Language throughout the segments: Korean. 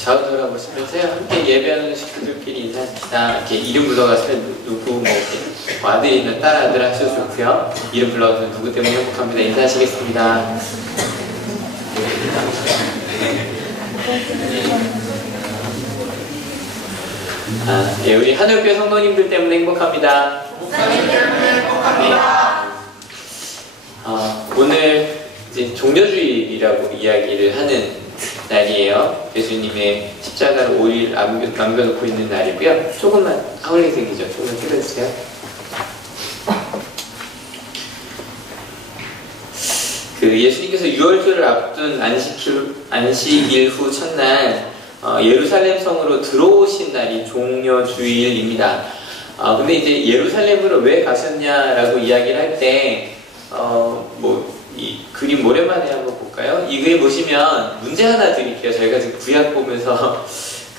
좌우 돌아보시면서요. 함께 예배하는 식구들끼리 인사합시다. 이렇게 이름 불러가시면 누구 뭐 이렇게 아들이면 딸 아들 하셔도 좋고요. 이름 불러가시면 누구 때문에 행복합니다. 인사하시겠습니다. 예, 우리 하늘교회 성도님들 때문에 행복합니다. 오늘 이제 종려주일이라고 이야기를 하는 날이에요. 예수님의 십자가를 5일 남겨놓고 있는 날이고요. 조금만 하울링색이죠. 조금만 틀어주세요. 예수님께서 유월절을 앞둔 안식일 후 첫날 예루살렘 성으로 들어오신 날이 종려주일입니다. 근데 이제 예루살렘으로 왜 가셨냐라고 이야기를 할 때 이 그림 오랜만에 한번 볼까요? 이 그림 보시면 문제 하나 드릴게요. 저희가 지금 구약 보면서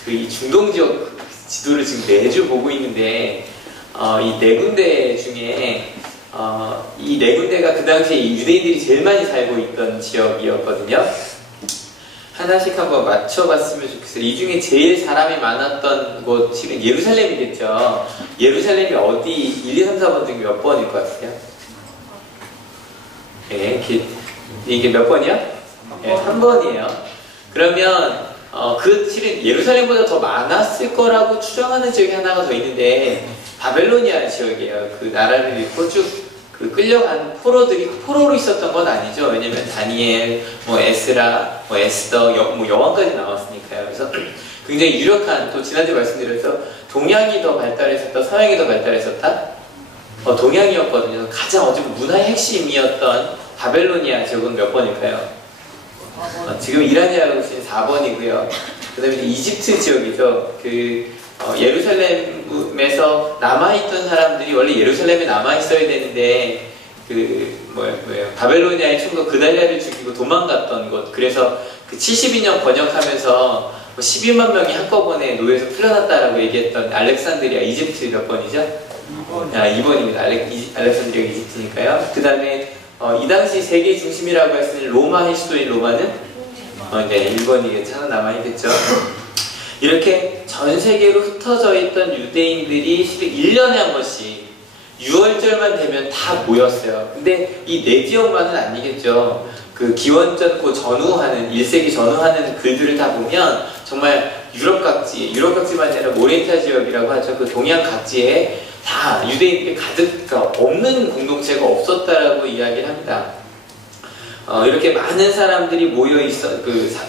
이 중동 지역 지도를 지금 매주 보고 있는데 이 네 군데 중에 이 네 군데가 그 당시에 유대인들이 제일 많이 살고 있던 지역이었거든요. 하나씩 한번 맞춰봤으면 좋겠어요. 이 중에 제일 사람이 많았던 곳 실은 예루살렘이겠죠. 예루살렘이 어디 1, 2, 3, 4번 중에 몇 번일 것 같아요? 네, 이게 몇 번이야? 네, 3번이에요. 그러면 실은 예루살렘보다 더 많았을 거라고 추정하는 지역이 하나가 더 있는데 바벨로니아 지역이에요. 그 나라를 잃고 쭉 끌려간 포로들이 포로로 있었던 건 아니죠. 왜냐면 다니엘, 에스라, 에스더, 여왕까지 나왔으니까요. 그래서 굉장히 유력한, 또 지난주에 말씀드려서 동양이 더 발달했었다, 서양이 더 발달했었다? 동양이었거든요. 가장 어쨌든 문화의 핵심이었던 바벨로니아 지역은 몇 번일까요? 지금 이란이라고 하시는 4번이고요. 그 다음에 이집트 지역이죠. 예루살렘에서 남아있던 사람들이 원래 예루살렘에 남아있어야 되는데 바벨로니아의 총독 그달랴를 죽이고 도망갔던 곳. 그래서 72년 번역하면서 12만 명이 한꺼번에 노예에서 풀려났다라고 얘기했던 알렉산드리아 이집트 몇 번이죠? 2번입니다. 알렉산드리아 이집트니까요. 그 다음에 이 당시 세계 중심이라고 했으니 로마의 수도인 로마는 1번이겠죠. 하나 남아있겠죠. 이렇게 전 세계로 흩어져 있던 유대인들이 1년에 한 번씩 6월절만 되면 다 모였어요. 근데 이 네 지역만은 아니겠죠. 기원전 전후하는 1세기 전후하는 글들을 다 보면 정말 유럽 각지만 아니라 오리엔탈 지역이라고 하죠. 동양 각지에 다 유대인들이 가득 없는 공동체가 없었다라고 이야기를 합니다. 이렇게 많은 사람들이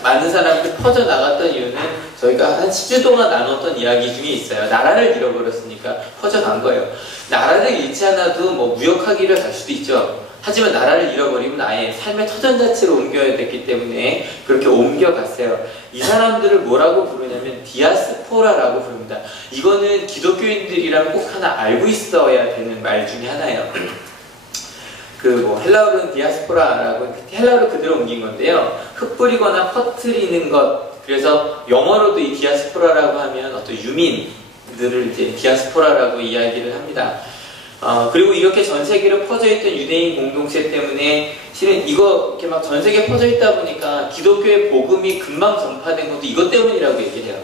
많은 사람들이 퍼져나갔던 이유는 저희가 한 10주 동안 나눴던 이야기 중에 있어요. 나라를 잃어버렸으니까 퍼져간 거예요. 나라를 잃지 않아도 무역하기를 갈 수도 있죠. 하지만 나라를 잃어버리면 아예 삶의 터전 자체로 옮겨야 됐기 때문에 그렇게 옮겨갔어요. 이 사람들을 뭐라고 부르냐면 디아스포라라고 부릅니다. 이거는 기독교인들이라면 꼭 하나 알고 있어야 되는 말 중에 하나예요. 헬라어로는 디아스포라라고 헬라어로 그대로 옮긴 건데요. 흩뿌리거나 퍼뜨리는 것. 그래서 영어로도 이 디아스포라라고 하면 어떤 유민들을 이제 디아스포라라고 이야기를 합니다. 그리고 이렇게 전 세계로 퍼져있던 유대인 공동체 때문에 실은 이거 이렇게 막 전 세계에 퍼져있다 보니까 기독교의 복음이 금방 전파된 것도 이것 때문이라고 얘기를 해요.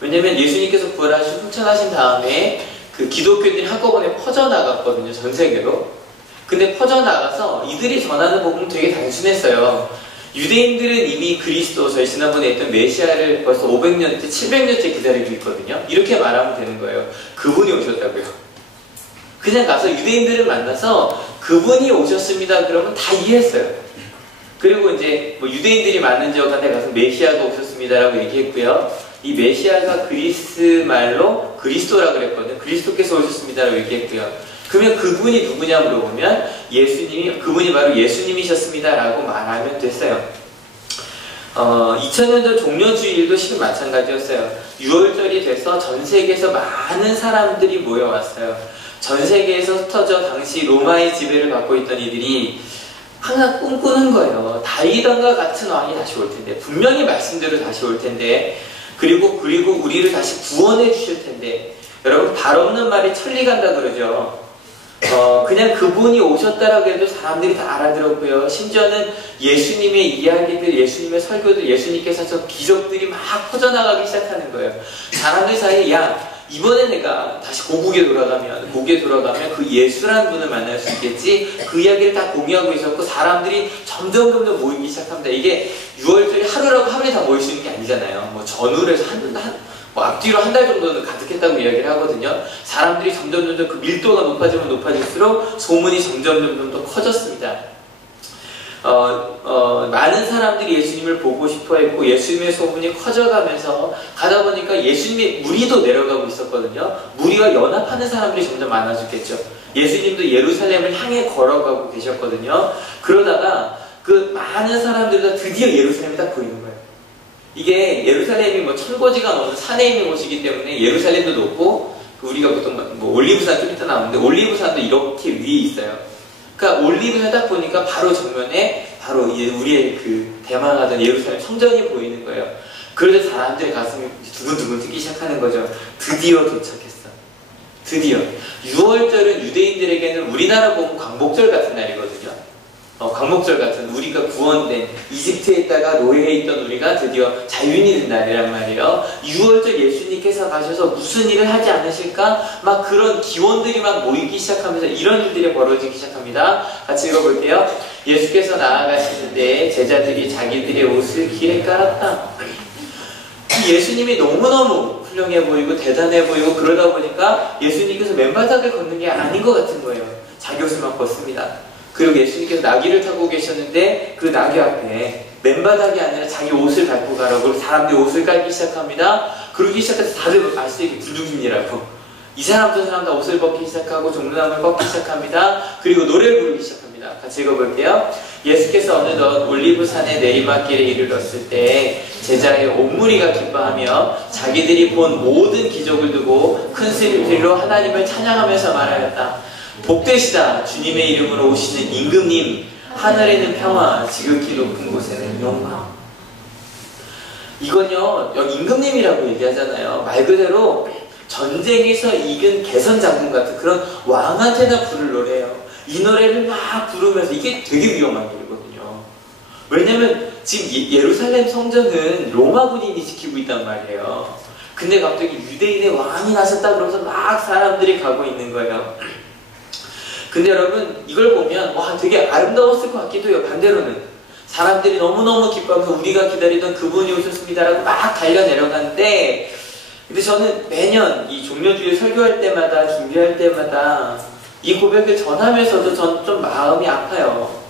왜냐면 예수님께서 부활하시고 승천하신 다음에 기독교인들이 한꺼번에 퍼져나갔거든요. 전 세계로. 근데 퍼져나가서 이들이 전하는 복음은 되게 단순했어요. 유대인들은 이미 그리스도, 저희 지난번에 했던 메시아를 벌써 500년째, 700년째 기다리고 있거든요. 이렇게 말하면 되는 거예요. 그분이 오셨다고요. 그냥 가서 유대인들을 만나서 그분이 오셨습니다. 그러면 다 이해했어요. 그리고 이제 유대인들이 많은 지역한테 가서 메시아가 오셨습니다라고 얘기했고요. 이 메시아가 그리스 말로 그리스도라고 그랬거든요. 그리스도께서 오셨습니다라고 얘기했고요. 그러면 그분이 누구냐 물어보면 그분이 바로 예수님이셨습니다라고 말하면 됐어요. 2000년전 종려주일도 실은 마찬가지였어요. 6월절이 돼서 전 세계에서 많은 사람들이 모여왔어요. 전 세계에서 흩어져 당시 로마의 지배를 받고 있던 이들이 항상 꿈꾸는 거예요. 다윗왕과 같은 왕이 다시 올 텐데, 분명히 말씀대로 다시 올 텐데, 그리고 우리를 다시 구원해 주실 텐데. 여러분, 발 없는 말이 천리 간다 그러죠. 그냥 그분이 오셨다라고 해도 사람들이 다 알아들었고요. 심지어는 예수님의 이야기들, 예수님의 설교들, 예수님께서 하신 기적들이 막 퍼져나가기 시작하는 거예요. 사람들 사이에 야, 이번에 내가 다시 고국에 돌아가면 그 예수라는 분을 만날 수 있겠지? 그 이야기를 다 공유하고 있었고 사람들이 점점 모이기 시작합니다. 이게 6월절이 하루라고 하루에 다 모일 수 있는 게 아니잖아요. 뭐 전후로 해서 앞뒤로 한 달 정도는 가득했다고 이야기를 하거든요. 사람들이 점점 그 밀도가 높아지면 높아질수록 소문이 점점 더 커졌습니다. 많은 사람들이 예수님을 보고 싶어 했고 예수님의 소문이 커져가면서 가다 보니까 예수님의 무리도 내려가고 있었거든요. 무리와 연합하는 사람들이 점점 많아졌겠죠. 예수님도 예루살렘을 향해 걸어가고 계셨거든요. 그러다가 그 많은 사람들도 드디어 예루살렘이 딱 보이는 거예요. 이게 예루살렘이 뭐 천고지가 넘는 산에 있는 곳이기 때문에 예루살렘도 높고 우리가 보통 뭐 올리브산 좀 이따 나오는데 올리브산도 이렇게 위에 있어요. 그러니까 올리브산 딱 보니까 바로 정면에 바로 이제 우리의 그 대망하던 예루살렘 성전이 보이는 거예요. 그래서 사람들의 가슴이 두근두근 뛰기 시작하는 거죠. 드디어 도착했어. 드디어. 6월절은 유대인들에게는 우리나라 보면 광복절 같은 날이거든요. 광복절 같은 우리가 구원된 이집트에 있다가 노예에 있던 우리가 드디어 자유인이 된 날이란 말이에요. 6월절 예수님께서 가셔서 무슨 일을 하지 않으실까? 막 그런 기원들이 막 모이기 시작하면서 이런 일들이 벌어지기 시작합니다. 같이 읽어볼게요. 예수께서 나아가시는데 제자들이 자기들의 옷을 길에 깔았다. 예수님이 너무너무 훌륭해 보이고 대단해 보이고 그러다 보니까 예수님께서 맨바닥을 걷는 게 아닌 것 같은 거예요. 자기 옷을 막 벗습니다. 그리고 예수님께서 나귀를 타고 계셨는데 그 나귀 앞에 맨바닥이 아니라 자기 옷을 밟고 가라고 사람들이 옷을 깔기 시작합니다. 그러기 시작해서 다들 아시죠? 불륜이라고 이 사람 저 사람 다 옷을 벗기 시작하고 종려나무를 꺾기 시작합니다. 그리고 노래를 부르기 시작합니다. 같이 읽어볼게요. 예수께서 어느덧 올리브산의 내리막길에 이르렀을 때 제자의 온 무리가 기뻐하며 자기들이 본 모든 기적을 두고 큰 소리로 하나님을 찬양하면서 말하였다. 복되시다 주님의 이름으로 오시는 임금님, 하늘에는 평화, 지극히 높은 곳에는 영광. 이건요 여기 임금님이라고 얘기하잖아요. 말 그대로 전쟁에서 이긴 개선 장군 같은 그런 왕한테나 부를 노래예요. 이 노래를 막 부르면서 이게 되게 위험한 일이거든요. 왜냐면 지금 예루살렘 성전은 로마 군인이 지키고 있단 말이에요. 근데 갑자기 유대인의 왕이 나섰다 그러면서 막 사람들이 가고 있는 거예요. 근데 여러분 이걸 보면 와 되게 아름다웠을 것 같기도 해요. 반대로는 사람들이 너무너무 기뻐하면서 우리가 기다리던 그분이 오셨습니다라고 막 달려 내려가는데 근데 저는 매년 이 종려주일 설교할 때마다 준비할 때마다 이 고백을 전하면서도 전 좀 마음이 아파요.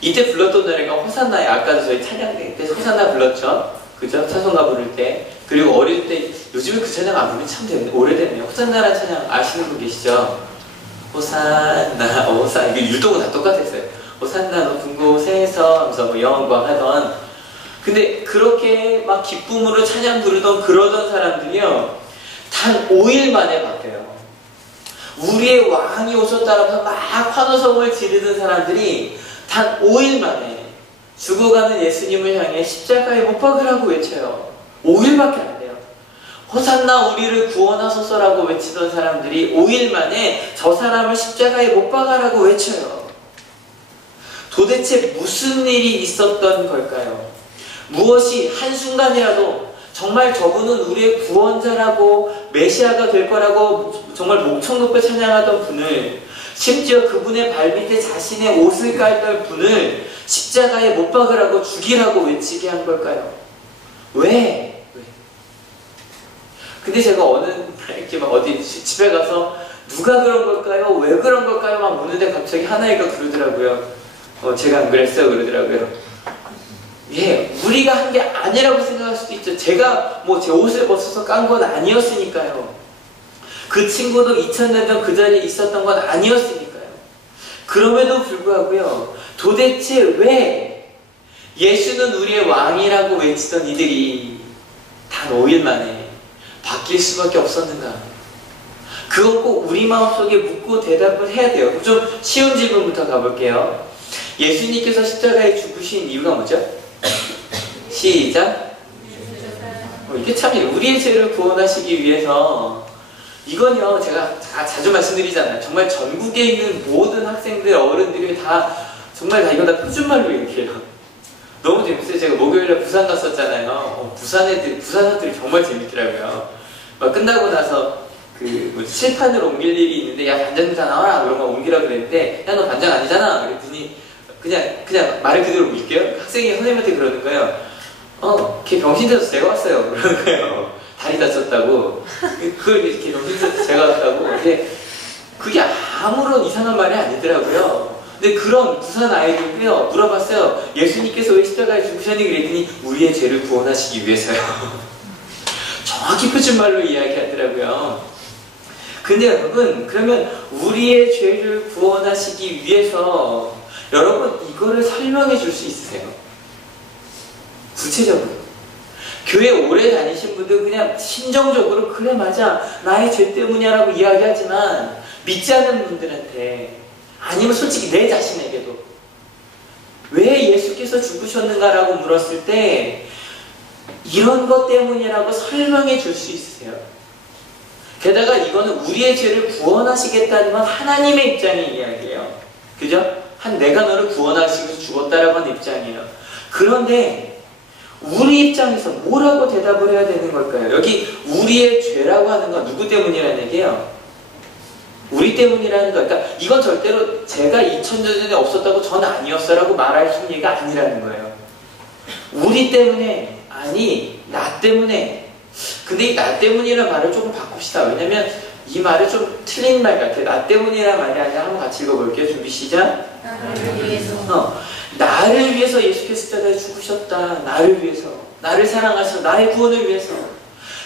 이때 불렀던 노래가 호산나예요. 아까도 저희 찬양 때 호산나 불렀죠. 그죠? 찬송가 부를 때. 그리고 어릴 때 요즘에 그 찬양 안 부르면 참 오래됐네요. 호산나라는 찬양 아시는 분 계시죠? 호산나, 이게 유도가 다 똑같았어요. 호산나 높은 곳에서 하면서 뭐 영광 하던. 근데 그렇게 막 기쁨으로 찬양 부르던 그러던 사람들이요 단 5일 만에 바뀌어요. 우리의 왕이 오셨다라고 막 환호성을 지르던 사람들이 단 5일 만에 죽어가는 예수님을 향해 십자가에 못 박으라고 외쳐요. 5일밖에 안 돼요. 호산나 우리를 구원하소서라고 외치던 사람들이 5일 만에 저 사람을 십자가에 못 박아라고 외쳐요. 도대체 무슨 일이 있었던 걸까요? 무엇이 한순간이라도 정말 저분은 우리의 구원자라고 메시아가 될 거라고 정말 목청 높여 찬양하던 분을 심지어 그분의 발밑에 자신의 옷을 깔던 분을 십자가에 못 박으라고 죽이라고 외치게 한 걸까요? 왜? 근데 제가 어느 이렇게 막 어디 집에 가서 누가 그런 걸까요? 왜 그런 걸까요? 막 묻는데 갑자기 하나이가 그러더라고요. 제가 안 그랬어요 그러더라고요. 예, 우리가 한 게 아니라고 생각할 수도 있죠. 제가 뭐 제 옷을 벗어서 깐 건 아니었으니까요. 그 친구도 2000년 전 그 자리에 있었던 건 아니었으니까요. 그럼에도 불구하고요. 도대체 왜 예수는 우리의 왕이라고 외치던 이들이 단 5일 만에 바뀔 수밖에 없었는가? 그건 꼭 우리 마음속에 묻고 대답을 해야 돼요. 좀 쉬운 질문부터 가볼게요. 예수님께서 십자가에 죽으신 이유가 뭐죠? 시작! 이게 참 우리의 죄를 구원하시기 위해서 이건요, 제가 자주 말씀드리잖아요. 정말 전국에 있는 모든 학생들, 어른들이 다 정말 다 이건 다 표준말로 얘기해요. 너무 재밌어요. 제가 목요일에 부산 갔었잖아요. 부산 학들이 정말 재밌더라고요. 막 끝나고 나서 뭐 칠판을 옮길 일이 있는데, 야, 반장님사 나와라! 그런 거 옮기라 그랬는데, 야, 너 반장 아니잖아! 그랬더니, 그냥 말을 그대로 옮길게요. 학생이 선생님한테 그러는 거예요. 걔 병신 돼서 제가 왔어요. 그러는 거예요. 다리 다쳤다고. 그걸 이렇게 병신 돼서 제가 왔다고. 근데 그게 아무런 이상한 말이 아니더라고요. 근데 그런 부산 아이들도요, 물어봤어요. 예수님께서 왜 십자가에 죽으셨니? 그랬더니, 우리의 죄를 구원하시기 위해서요. 정확히 표준말로 이야기하더라고요. 근데 여러분, 그러면 우리의 죄를 구원하시기 위해서 여러분 이거를 설명해 줄 수 있으세요? 구체적으로. 교회 오래 다니신 분들 그냥 심정적으로 그래 맞아 나의 죄 때문이야 라고 이야기하지만 믿지 않는 분들한테 아니면 솔직히 내 자신에게도 왜 예수께서 죽으셨는가 라고 물었을 때 이런 것 때문이라고 설명해 줄 수 있으세요? 게다가 이거는 우리의 죄를 구원하시겠다는 건 하나님의 입장의 이야기예요. 그죠? 내가 너를 구원하시기 위해서 죽었다라고 하는 입장이에요. 그런데 우리 입장에서 뭐라고 대답을 해야 되는 걸까요? 여기 우리의 죄라고 하는 건 누구 때문이라는 얘기예요? 우리 때문이라는 거. 그러니까 이건 절대로 제가 2000년 전에 없었다고 전 아니었어라고 말할 수 있는 얘기가 아니라는 거예요. 우리 때문에, 아니 나 때문에. 근데 이 나 때문이라는 말을 조금 바꿉시다. 왜냐면 이 말은 좀 틀린 말 같아요. 나 때문이라는 말이 아니라 한번 같이 읽어볼게요. 준비 시작. 나를 위해서. 나를 위해서 예수께서 십자가에 죽으셨다. 나를 위해서. 나를 사랑하셔서 나의 구원을 위해서.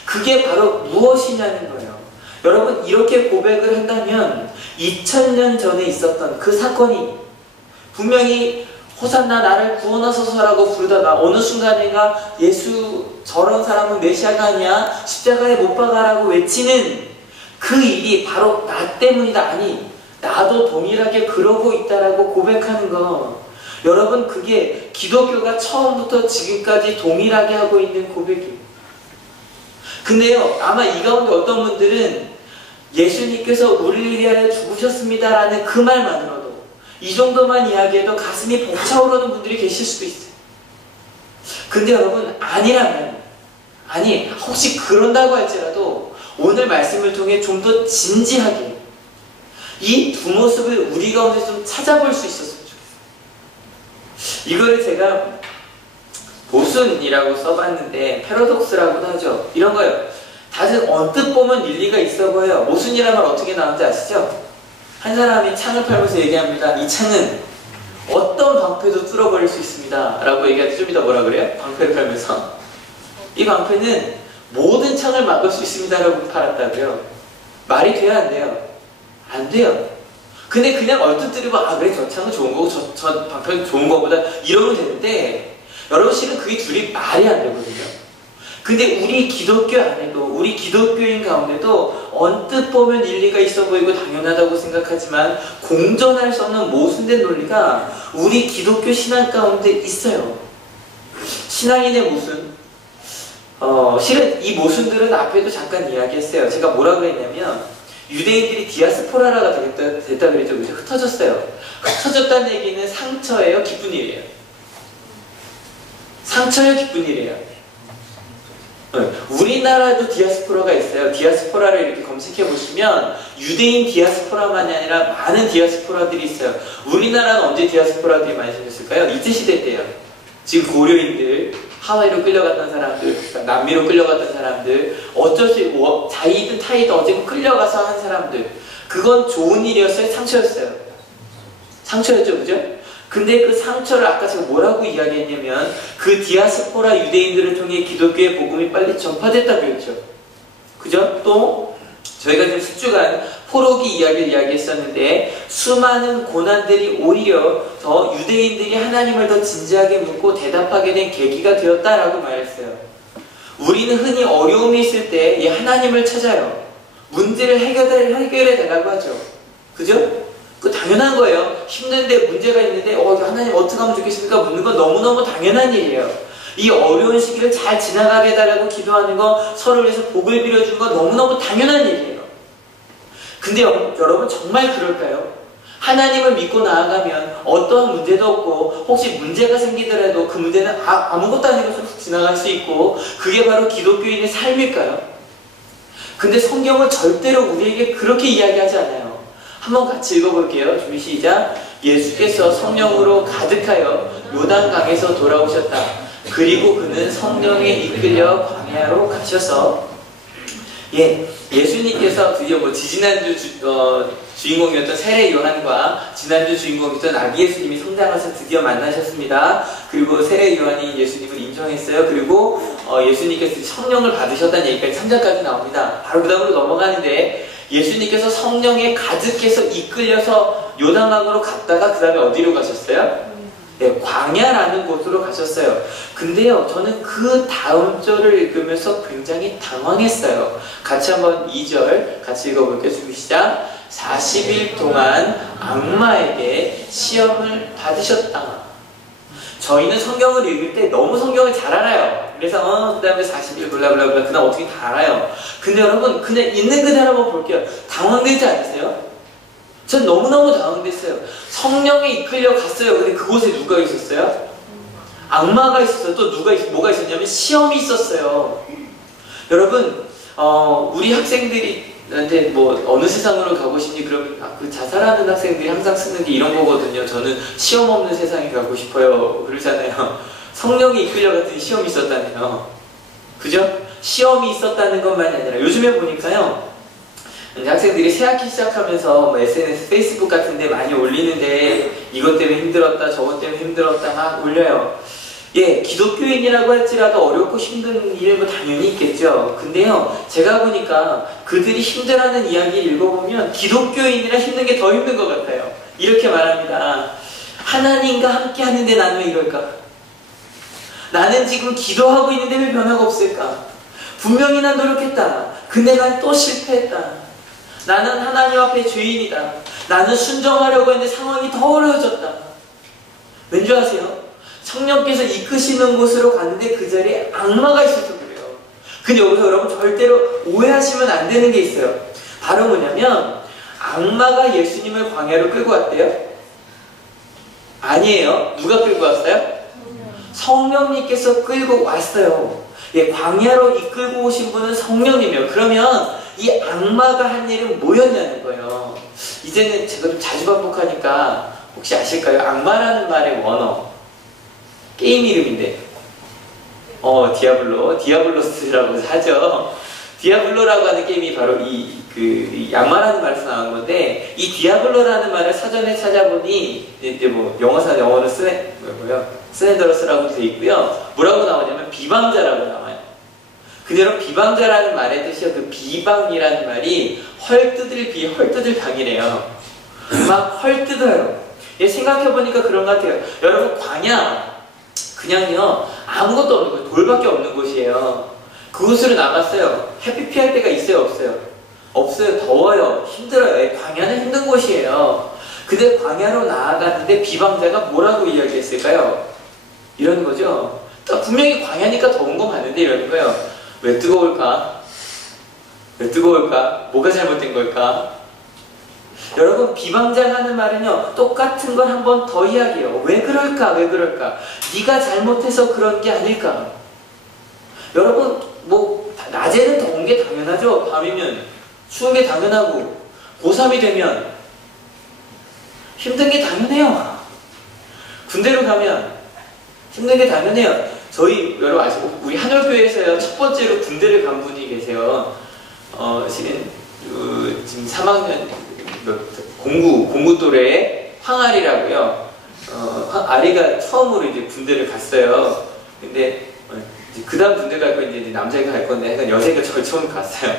그게 바로 무엇이냐는 거예요. 여러분 이렇게 고백을 한다면 2000년 전에 있었던 그 사건이 분명히 호산나 나를 구원하소서라고 부르다가 어느 순간에가 예수 저런 사람은 메시아가 아니야 십자가에 못 박아라고 외치는 그 일이 바로 나 때문이다. 아니 나도 동일하게 그러고 있다라고 고백하는 거 여러분 그게 기독교가 처음부터 지금까지 동일하게 하고 있는 고백이에요. 근데요 아마 이 가운데 어떤 분들은 예수님께서 우리를 위하여 죽으셨습니다라는 그 말만으로도 이 정도만 이야기해도 가슴이 벅차오르는 분들이 계실 수도 있어요. 근데 여러분 아니라면 아니 혹시 그런다고 할지라도 오늘 말씀을 통해 좀 더 진지하게 이 두 모습을 우리 가운데 좀 찾아볼 수 있었으면 좋겠어요. 이거를 제가 보순이라고 써봤는데 패러독스라고도 하죠. 이런 거예요. 다들 언뜻 보면 일리가 있어 보여요. 모순이라는 말 어떻게 나오는지 아시죠? 한 사람이 창을 팔면서 얘기합니다. 이 창은 어떤 방패도 뚫어버릴 수 있습니다 라고 얘기할 때 좀 이따 뭐라 그래요? 방패를 팔면서 이 방패는 모든 창을 막을 수 있습니다 라고 팔았다고요. 말이 돼야 안 돼요? 안 돼요. 근데 그냥 얼뜻 들으면 아 그래 저 창은 좋은 거고 저 방패는 좋은 거보다 이러면 되는데 여러분 실은 그게 둘이 말이 안 되거든요. 근데 우리 기독교 안에도 우리 기독교인 가운데도 언뜻 보면 일리가 있어 보이고 당연하다고 생각하지만 공존할 수 없는 모순된 논리가 우리 기독교 신앙 가운데 있어요. 신앙인의 모순 실은 이 모순들은 앞에도 잠깐 이야기했어요. 제가 뭐라 그랬냐면 유대인들이 디아스포라가 됐다 그랬죠. 그래서 흩어졌어요. 흩어졌다는 얘기는 상처예요? 기쁜 일이에요? 상처예요? 기쁜 일이에요? 우리나라도 디아스포라가 있어요. 디아스포라를 이렇게 검색해 보시면 유대인 디아스포라만이 아니라 많은 디아스포라들이 있어요. 우리나라는 언제 디아스포라들이 많이 생겼을까요? 이때 시대 때요. 지금 고려인들, 하와이로 끌려갔던 사람들, 남미로 끌려갔던 사람들, 어쩔 수 없고 자이든 타이든 어쨌든 끌려가서 한 사람들, 그건 좋은 일이었어요? 상처였어요? 상처였죠, 그죠? 근데 그 상처를 아까 제가 뭐라고 이야기했냐면 그 디아스포라 유대인들을 통해 기독교의 복음이 빨리 전파됐다고 했죠. 그죠? 또 저희가 지금 수주간 포로기 이야기를 이야기했었는데 수많은 고난들이 오히려 더 유대인들이 하나님을 더 진지하게 묻고 대답하게 된 계기가 되었다라고 말했어요. 우리는 흔히 어려움이 있을 때 이 하나님을 찾아요. 문제를 해결해 달라고 하죠. 그죠? 그 당연한 거예요. 힘든데 문제가 있는데 하나님 어떻게 하면 좋겠습니까? 묻는 건 너무너무 당연한 일이에요. 이 어려운 시기를 잘 지나가게 해달라고 기도하는 거, 서로를 위해서 복을 빌어주는 건 너무너무 당연한 일이에요. 근데 여러분 정말 그럴까요? 하나님을 믿고 나아가면 어떠한 문제도 없고 혹시 문제가 생기더라도 그 문제는 아무것도 아닌 것으로 지나갈 수 있고 그게 바로 기독교인의 삶일까요? 근데 성경은 절대로 우리에게 그렇게 이야기하지 않아요. 한번 같이 읽어볼게요. 준비 시작. 예수께서 성령으로 가득하여 요단강에서 돌아오셨다. 그리고 그는 성령에 이끌려 광야로 가셔서 예수님께서 드디어 지지난주 주인공이었던 세례 요한과 지난주 주인공이었던 아기 예수님이 성장해서 드디어 만나셨습니다. 그리고 세례 요한이 예수님을 인정했어요. 그리고 예수님께서 성령을 받으셨다는 얘기까지 3장까지 나옵니다. 바로 그 다음으로 넘어가는데 예수님께서 성령에 가득해서 이끌려서 요단강으로 갔다가 그 다음에 어디로 가셨어요? 네, 광야라는 곳으로 가셨어요. 근데요, 저는 그 다음 절을 읽으면서 굉장히 당황했어요. 같이 한번 2절 같이 읽어볼게요. 준비 시작. 40일 동안 악마에게 시험을 받으셨다. 저희는 성경을 읽을 때 너무 성경을 잘 알아요. 그래서 그 다음에 40일 블라블라블라 그 다음 어떻게 다 알아요. 근데 여러분 그냥 있는 그대로 한번 볼게요. 당황되지 않으세요? 전 너무너무 당황됐어요. 성령에 이끌려 갔어요. 근데 그곳에 누가 있었어요? 악마가 있었어요. 또 뭐가 있었냐면 시험이 있었어요. 여러분 우리 학생들한테 어느 세상으로 가고 싶니? 그러면 그 자살하는 학생들이 항상 쓰는 게 이런 거거든요. 저는 시험 없는 세상에 가고 싶어요. 그러잖아요. 성령이 이끌려 갔더니 시험이 있었다네요. 그죠? 시험이 있었다는 것만이 아니라 요즘에 보니까요. 학생들이 새학기 시작하면서 SNS, 페이스북 같은 데 많이 올리는데 이것 때문에 힘들었다, 저것 때문에 힘들었다 막 올려요. 기독교인이라고 할지라도 어렵고 힘든 일 당연히 있겠죠. 근데요, 제가 보니까 그들이 힘들어하는 이야기를 읽어보면 기독교인이라 힘든 게 더 힘든 것 같아요. 이렇게 말합니다. 하나님과 함께 하는데 나는 왜 이럴까? 나는 지금 기도하고 있는데 왜 변화가 없을까? 분명히 난 노력했다. 근데 난 또 실패했다. 나는 하나님 앞에 죄인이다. 나는 순종하려고 했는데 상황이 더 어려워졌다. 왠지 아세요? 성령께서 이끄시는 곳으로 갔는데 그 자리에 악마가 있어서 그래요. 근데 여기서 여러분 절대로 오해하시면 안 되는 게 있어요. 바로 뭐냐면 악마가 예수님을 광야로 끌고 왔대요? 아니에요. 누가 끌고 왔어요? 성령님께서 끌고 왔어요. 광야로 이끌고 오신 분은 성령님이에요. 그러면 이 악마가 한 일은 뭐였냐는 거예요. 이제는 제가 좀 자주 반복하니까 혹시 아실까요? 악마라는 말의 원어 게임 이름인데 디아블로스라고 하죠. 디아블로라고 하는 게임이 바로 이 악마라는 말에서 나온 건데 이 디아블로라는 말을 사전에 찾아보니 이제 영어로 스네더러스라고 되어 있고요. 뭐라고 나오냐면 비방자라고 나와요. 그대로 비방자라는 말의 뜻이요. 그 비방이라는 말이 헐뜯을 방이래요. 막 헐뜯어요. 생각해보니까 그런 것 같아요. 여러분 광야 그냥요 아무것도 없는 거예요. 돌밖에 없는 곳이에요. 그곳으로 나갔어요. 햇빛 피할 때가 있어요? 없어요? 없어요. 더워요. 힘들어요. 광야는 힘든 곳이에요. 근데 광야로 나아갔는데 비방자가 뭐라고 이야기했을까요? 이러는 거죠. 분명히 광야니까 더운 거 맞는데 이러는 거예요. 왜 뜨거울까? 왜 뜨거울까? 뭐가 잘못된 걸까? 여러분 비방자 하는 말은요 똑같은 걸 한 번 더 이야기해요. 왜 그럴까? 왜 그럴까? 네가 잘못해서 그런 게 아닐까? 여러분 낮에는 더운 게 당연하죠. 밤이면 추운 게 당연하고 고3이 되면 힘든 게 당연해요. 군대로 가면 힘든 게 당연해요. 저희 여러분 아시고 우리 한올교회에서요 첫 번째로 군대를 간 분이 계세요. 지금 3학년 공구 또래의 황아리라고요. 아리가 처음으로 이제 군대를 갔어요. 근데 그 다음 군대 갈 거 이제 남자가 갈 건데 여자가 저 처음 갔어요.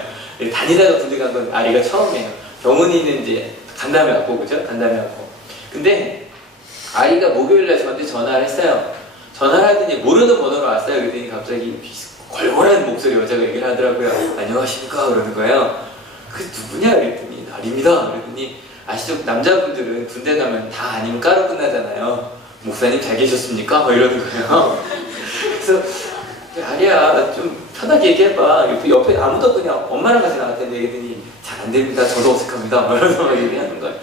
다니다가 군대 간 건 아리가 처음이에요. 경은이는 이제 간담회 왔고 그죠? 간담회 왔고. 근데 아리가 목요일날 저한테 전화를 했어요. 전화를 하더니 모르는 번호로 왔어요. 그랬더니 갑자기 걸걸한 목소리 여자가 얘기를 하더라고요. 안녕하십니까? 그러는 거예요. 그 누구냐? 그랬더니 아리입니다. 그랬더니 아시죠? 남자분들은 군대 가면 다 아니면 까로 끝나잖아요. 목사님 잘 계셨습니까? 이러는 거예요. 그래서 아리야 좀 편하게 얘기해봐. 옆에 아무도 그냥 엄마랑 같이 나갔는데 그랬더니 잘 안 안 됩니다. 저도 어색합니다. 뭐 이러면서 막 얘기하는 거예요.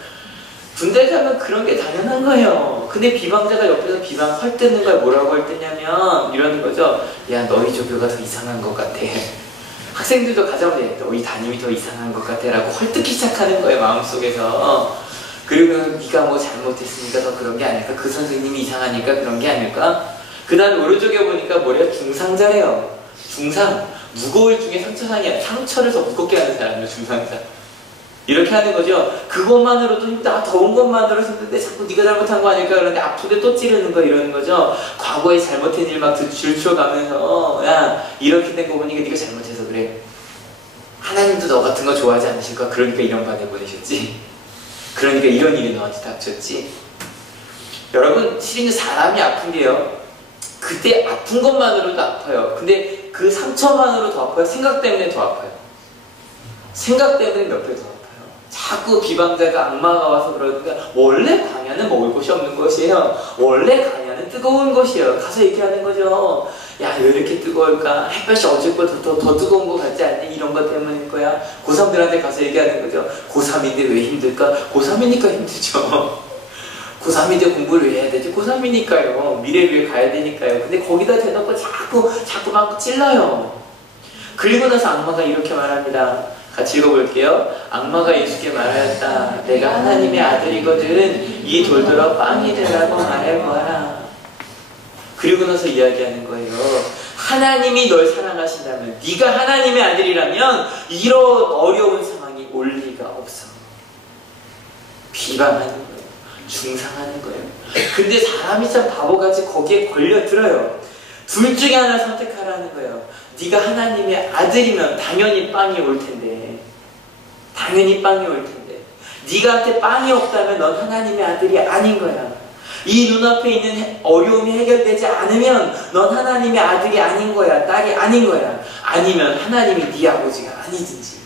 군대 가면 그런 게 당연한 거예요. 근데 비방자가 옆에서 비방 헐뜯는 거야. 뭐라고 헐뜯냐면 이러는 거죠. 야, 너희 조교가 더 이상한 것 같아. 학생들도 가자마자 너희 담임이 더 이상한 것 같아 라고 헐뜯기 시작하는 거예요. 마음속에서. 그리고 네가 뭐 잘못했으니까 더 그런 게 아닐까? 그 선생님이 이상하니까 그런 게 아닐까? 그 다음 오른쪽에 보니까 뭐래요? 중상자래요. 중상. 무거울 중에 상처상이야. 상처를 더 무겁게 하는 사람이에요. 중상자. 이렇게 하는 거죠. 그것만으로도 힘들다. 더운 것만으로도 힘든데 자꾸 네가 잘못한 거 아닐까? 그런데 아픈데 또 찌르는 거 이러는 거죠. 과거에 잘못한 일 막 줄쳐가면서 야 이렇게 된 거 보니까 네가 잘못해서 그래. 하나님도 너 같은 거 좋아하지 않으실까? 그러니까 이런 반에 보내셨지. 그러니까 이런 일이 너한테 닥쳤지. 여러분 실은 사람이 아픈 게요. 그때 아픈 것만으로도 아파요. 근데 그 상처만으로 더 아파요? 생각 때문에 더 아파요? 생각 때문에 몇 배 더 아파요? 자꾸 비방자가 악마가 와서 그러니까 원래 광야는 먹을 곳이 없는 것이에요. 원래 광야는 뜨거운 것이에요. 가서 얘기하는 거죠. 야, 왜 이렇게 뜨거울까? 햇볕이 어제보다 더 뜨거운 것 같지 않니? 이런 것 때문일 거야. 고3들한테 가서 얘기하는 거죠. 고3인데 왜 힘들까? 고3이니까 힘들죠. 고3인데 공부를 왜 해야 되지? 고3이니까요. 미래를 위해 가야 되니까요. 근데 거기다 대놓고 자꾸 막 찔러요. 그리고 나서 악마가 이렇게 말합니다. 같이 읽어볼게요. 악마가 예수께 말하였다. 내가 하나님의 아들이거든. 이 돌들어 빵이 되라고 말해보아라. 그리고 나서 이야기하는 거예요. 하나님이 널 사랑하신다면, 네가 하나님의 아들이라면 이런 어려운 상황이 올 리가 없어. 비방하는 거예요. 중상하는 거예요. 근데 사람이 참 바보같이 거기에 걸려들어요. 둘 중에 하나 선택하라는 거예요. 네가 하나님의 아들이면 당연히 빵이 올 텐데, 당연히 빵이 올 텐데, 네가한테 빵이 없다면 넌 하나님의 아들이 아닌 거야. 이 눈앞에 있는 어려움이 해결되지 않으면 넌 하나님의 아들이 아닌 거야. 딸이 아닌 거야. 아니면 하나님이 네 아버지가 아니든지.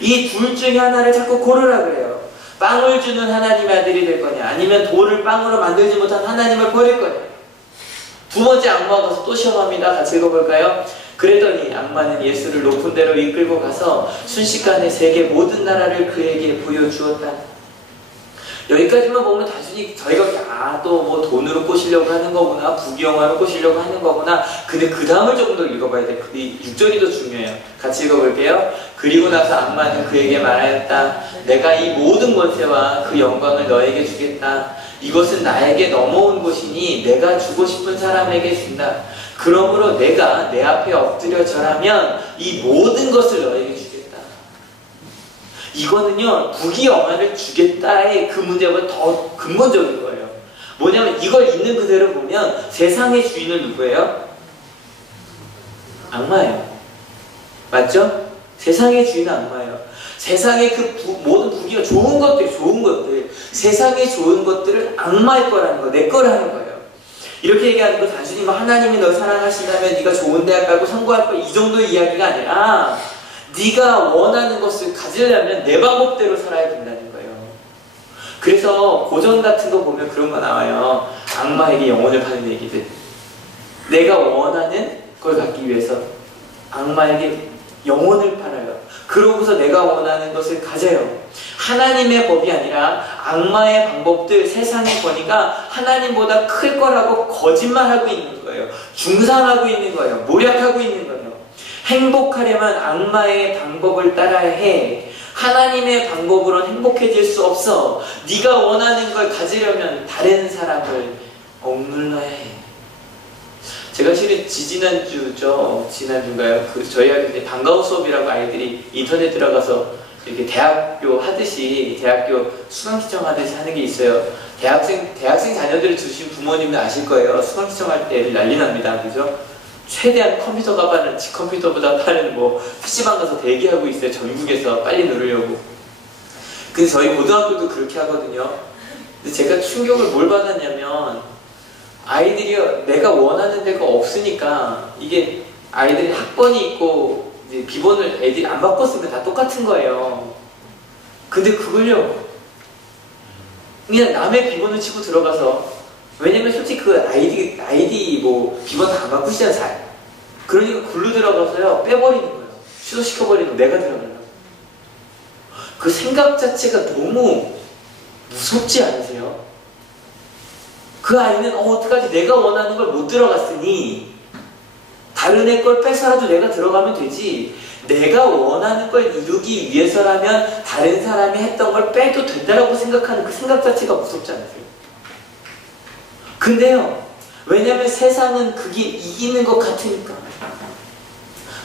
이 둘 중에 하나를 자꾸 고르라 그래요. 빵을 주는 하나님의 아들이 될 거냐, 아니면 돌을 빵으로 만들지 못한 하나님을 버릴 거냐. 두 번째 악마가 가서 또 시험합니다. 같이 읽어볼까요? 그랬더니 악마는 예수를 높은 데로 이끌고 가서 순식간에 세계 모든 나라를 그에게 보여주었다. 여기까지만 보면 단순히 저희가 또 뭐 돈으로 꼬시려고 하는 거구나, 부귀영화로 꼬시려고 하는 거구나. 근데 그 다음을 조금 더 읽어봐야 돼. 이 6절이 더 중요해요. 같이 읽어볼게요. 그리고 나서 악마는 그에게 말하였다. 내가 이 모든 권세와 그 영광을 너에게 주겠다. 이것은 나에게 넘어온 것이니 내가 주고 싶은 사람에게 준다. 그러므로 내가 내 앞에 엎드려 절하면 이 모든 것을 너에게 주겠다. 이거는요, 부귀영화를 주겠다의 그 문제보다 더 근본적인 거예요. 뭐냐면 이걸 있는 그대로 보면 세상의 주인은 누구예요? 악마예요. 맞죠? 세상의 주인은 악마예요. 세상의 그 모든 부귀가 좋은 것들, 세상의 좋은 것들을 악마일 거라는 거, 내 거라는 거예요. 이렇게 얘기하는 거 단순히 뭐 하나님이 널 사랑하신다면 네가 좋은 대학 가고 성공할 거 이 정도의 이야기가 아니라 네가 원하는 것을 가지려면 내 방법대로 살아야 된다는 거예요. 그래서 고전 같은 거 보면 그런 거 나와요. 악마에게 영혼을 파는 얘기들. 내가 원하는 걸 갖기 위해서 악마에게 영혼을 팔아요. 그러고서 내가 원하는 것을 가져요. 하나님의 법이 아니라 악마의 방법들, 세상의 권위가 하나님보다 클 거라고 거짓말하고 있는 거예요. 중상하고 있는 거예요. 모략하고 있는 거예요. 행복하려면 악마의 방법을 따라야 해. 하나님의 방법으로는 행복해질 수 없어. 네가 원하는 걸 가지려면 다른 사람을 억눌러야 해. 제가 실은 지난주인가요? 저희 학교에 방과후 수업이라고 아이들이 인터넷 들어가서 이렇게 대학교 하듯이, 대학교 수강 신청하듯이 하는 게 있어요. 대학생 자녀들을 두신 부모님은 아실 거예요. 수강 신청할 때 난리 납니다. 그죠? 최대한 컴퓨터 가방을 지 컴퓨터보다 빠른 PC방 가서 대기하고 있어요. 전국에서 빨리 누르려고. 근데 저희 고등학교도 그렇게 하거든요. 근데 제가 충격을 뭘 받았냐면, 아이들이 내가 원하는 데가 없으니까, 이게 아이들이 학번이 있고 이제 비번을 애들이 안 바꿨으면 다 똑같은 거예요. 근데 그걸요, 그냥 남의 비번을 치고 들어가서, 왜냐면 솔직히 그 아이디 비번 다 안 바꾸시잖아요, 잘. 그러니까 글로 들어가서요, 빼버리는 거예요. 취소시켜버리고 내가 들어가려고. 그 생각 자체가 너무 무섭지 않으세요? 그 아이는 어떡하지? 내가 원하는 걸 못 들어갔으니 다른 애 걸 뺏어라도 내가 들어가면 되지, 내가 원하는 걸 이루기 위해서라면 다른 사람이 했던 걸 빼도 된다라고 생각하는 그 생각 자체가 무섭지 않으세요? 근데요, 왜냐면 세상은 그게 이기는 것 같으니까.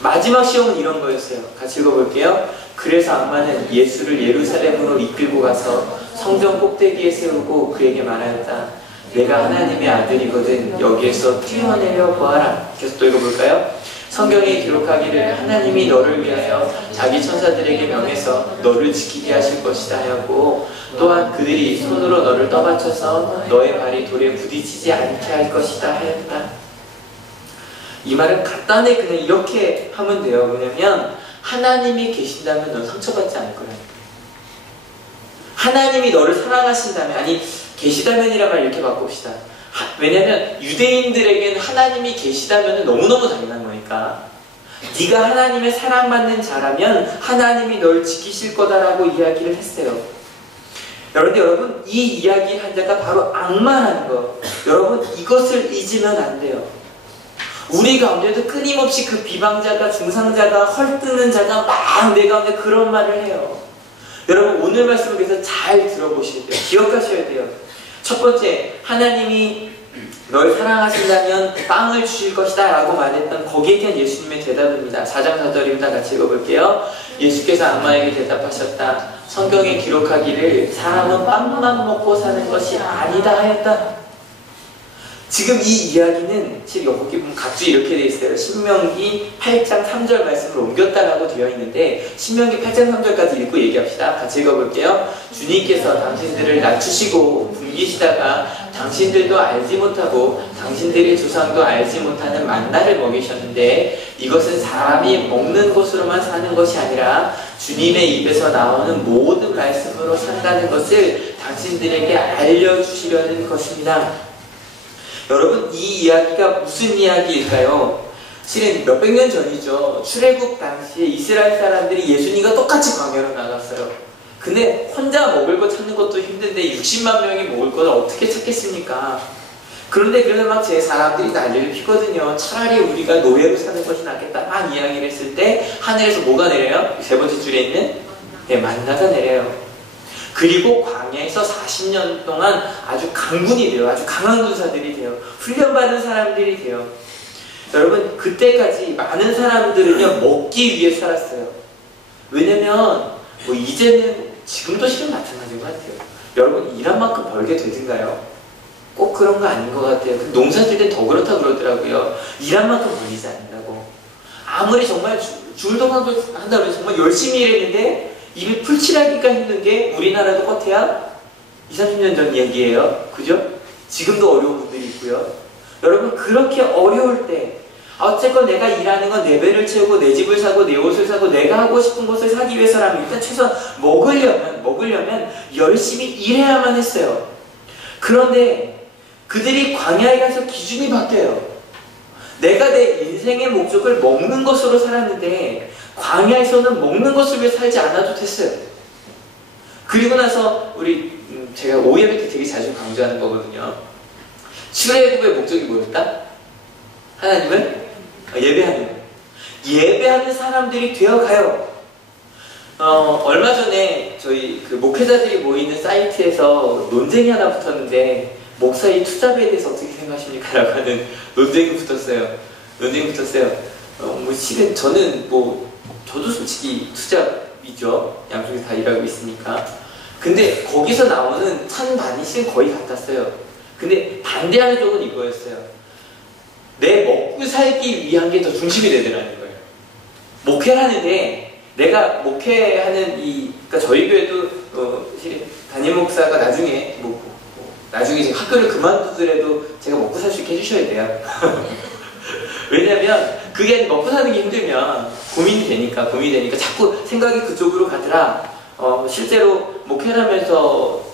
마지막 시험은 이런 거였어요. 같이 읽어볼게요. 그래서 악마는 예수를 예루살렘으로 이끌고 가서 성전 꼭대기에 세우고 그에게 말하였다. 내가 하나님의 아들이거든 여기에서 뛰어내려 보아라. 계속 또 읽어볼까요? 성경에 기록하기를 하나님이 너를 위하여 자기 천사들에게 명해서 너를 지키게 하실 것이다 하였고, 또한 그들이 손으로 너를 떠받쳐서 너의 발이 돌에 부딪히지 않게 할 것이다 하였다. 이 말은 간단히 그냥 이렇게 하면 돼요. 왜냐면 하나님이 계신다면 넌 상처받지 않을 거라는 거예요. 하나님이 너를 사랑하신다면, 아니 계시다면이란 말 이렇게 바꿉시다. 왜냐면 유대인들에게는 하나님이 계시다면 너무너무 당연한 거니까, 네가 하나님의 사랑받는 자라면 하나님이 널 지키실 거다라고 이야기를 했어요. 그런데 여러분, 이 이야기 한 자가 바로 악마라는 거, 여러분 이것을 잊으면 안 돼요. 우리 가운데도 끊임없이 그 비방자가, 중상자가, 헐뜯는 자가 막 내 가운데 그런 말을 해요. 여러분 오늘 말씀을 그래서 잘 들어보셔야 돼요. 기억하셔야 돼요. 첫 번째, 하나님이 널 사랑하신다면 빵을 주실 것이다 라고 말했던 거기에 대한 예수님의 대답입니다. 4장 4절입니다. 같이 읽어볼게요. 예수께서 악마에게 대답하셨다. 성경에 기록하기를 사람은 빵만 먹고 사는 것이 아니다 하였다. 지금 이 이야기는 실은 여기 보면 각주 이렇게 되어 있어요. 신명기 8장 3절 말씀을 옮겼다라고 되어 있는데, 신명기 8장 3절까지 읽고 얘기합시다. 같이 읽어볼게요. 주님께서 당신들을 낮추시고 굶기시다가 당신들도 알지 못하고 당신들의 조상도 알지 못하는 만나를 먹이셨는데, 이것은 사람이 먹는 것으로만 사는 것이 아니라 주님의 입에서 나오는 모든 말씀으로 산다는 것을 당신들에게 알려주시려는 것입니다. 여러분, 이 이야기가 무슨 이야기일까요? 실은 몇백 년 전이죠. 출애굽 당시에 이스라엘 사람들이 예수님과 똑같이 광야로 나갔어요. 근데 혼자 먹을 거 찾는 것도 힘든데 60만 명이 먹을 걸 어떻게 찾겠습니까? 그런데 그래서 막 제 사람들이 난리를 피거든요. 차라리 우리가 노예로 사는 것이 낫겠다 막 이야기를 했을 때 하늘에서 뭐가 내려요? 세 번째 줄에 있는 만나가 내려요. 그리고 광야에서 40년 동안 아주 강군이 돼요. 아주 강한 군사들이 돼요. 훈련받은 사람들이 돼요. 여러분, 그때까지 많은 사람들은요 먹기 위해 살았어요. 왜냐면 뭐 이제는 지금도 실은 마찬가지인 것 같아요. 여러분, 일한 만큼 벌게 되든가요? 꼭 그런 거 아닌 것 같아요. 농사 질 때 더 그렇다 그러더라고요. 일한 만큼 벌리지 않는다고. 아무리 정말 줄동하고 한다고 해서 정말 열심히 일했는데 입이 풀칠하기가 힘든 게 우리나라도 겉해야 20, 30년 전 얘기예요. 그죠? 지금도 어려운 분들이 있고요. 여러분, 그렇게 어려울 때 어쨌건 내가 일하는 건 내 배를 채우고 내 집을 사고 내 옷을 사고 내가 하고 싶은 것을 사기 위해서라면 일단 최소한 먹으려면 열심히 일해야만 했어요. 그런데 그들이 광야에 가서 기준이 바뀌어요. 내가 내 인생의 목적을 먹는 것으로 살았는데 광야에서는 먹는 것을 위해 살지 않아도 됐어요. 그리고 나서 제가 오예배 때 되게 자주 강조하는 거거든요. 출애굽의 목적이 뭐였다? 하나님을 예배하는 거예요. 예배하는 사람들이 되어가요. 얼마 전에 저희 그 목회자들이 모이는 사이트에서 논쟁이 하나 붙었는데, 목사의 투잡에 대해서 어떻게 생각하십니까? 라고 하는 논쟁이 붙었어요. 실은 저는 저도 솔직히 투잡이죠. 양쪽에서 다 일하고 있으니까. 근데 거기서 나오는 찬반이 실은 거의 같았어요. 근데 반대하는 쪽은 이거였어요. 내 먹고 살기 위한 게 더 중심이 되더라는 거예요. 목회를 하는데 내가 목회하는 그러니까 저희 교회도 실은 담임 목사가 나중에 이제 학교를 그만두더라도 제가 먹고 살 수 있게 해주셔야 돼요. 왜냐면 그게 먹고 사는 게 힘들면 고민이 되니까 자꾸 생각이 그쪽으로 가더라. 실제로 목회를 하면서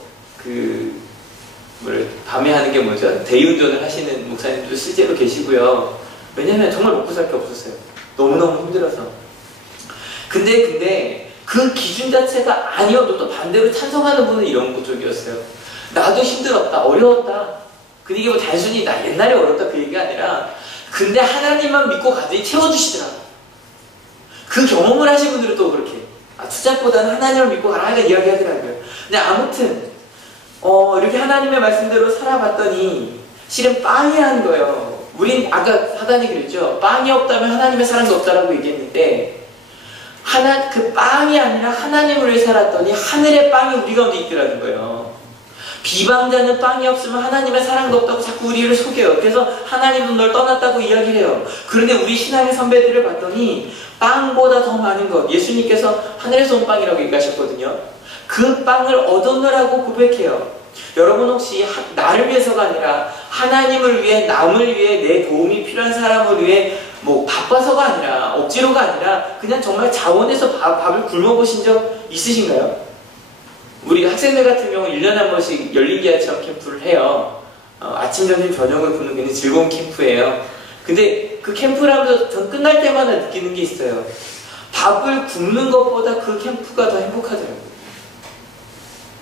밤에 하는 게 뭐죠? 대리운전을 하시는 목사님도 실제로 계시고요. 왜냐면 정말 먹고 살 게 없었어요. 너무너무 힘들어서. 근데 그 기준 자체가 아니어도 또 반대로 찬성하는 분은 이런 쪽이었어요. 나도 힘들었다, 어려웠다. 근데 이게 뭐 단순히 나 옛날에 어렵다 그 얘기가 아니라 근데 하나님만 믿고 가더니 채워주시더라. 그 경험을 하신 분들은 또 그렇게 투잡보다는 하나님을 믿고 가라 하는 이야기 하더라고요. 근데 아무튼 이렇게 하나님의 말씀대로 살아봤더니 실은 빵이라는 거예요. 우린 아까 사단이 그랬죠. 빵이 없다면 하나님의 사랑도 없다라고 얘기했는데 그 빵이 아니라 하나님을 위해 살았더니 하늘의 빵이 우리 가운데 있더라는 거예요. 비방자는 빵이 없으면 하나님의 사랑도 없다고 자꾸 우리를 속여요. 그래서 하나님은 널 떠났다고 이야기를 해요. 그런데 우리 신앙의 선배들을 봤더니 빵보다 더 많은 것, 예수님께서 하늘에서 온 빵이라고 얘기하셨거든요. 그 빵을 얻었느라고 고백해요. 여러분 혹시 나를 위해서가 아니라 하나님을 위해, 남을 위해, 내 도움이 필요한 사람을 위해 뭐 바빠서가 아니라 억지로가 아니라 그냥 정말 자원해서 밥을 굶어보신 적 있으신가요? 우리 학생들 같은 경우 1년에 한 번씩 열린기아체험 캠프를 해요. 아침, 점심, 저녁을 굶는 굉장히 즐거운 캠프예요. 근데 그 캠프를 하면서 전 끝날 때마다 느끼는 게 있어요. 밥을 굶는 것보다 그 캠프가 더 행복하더라고요.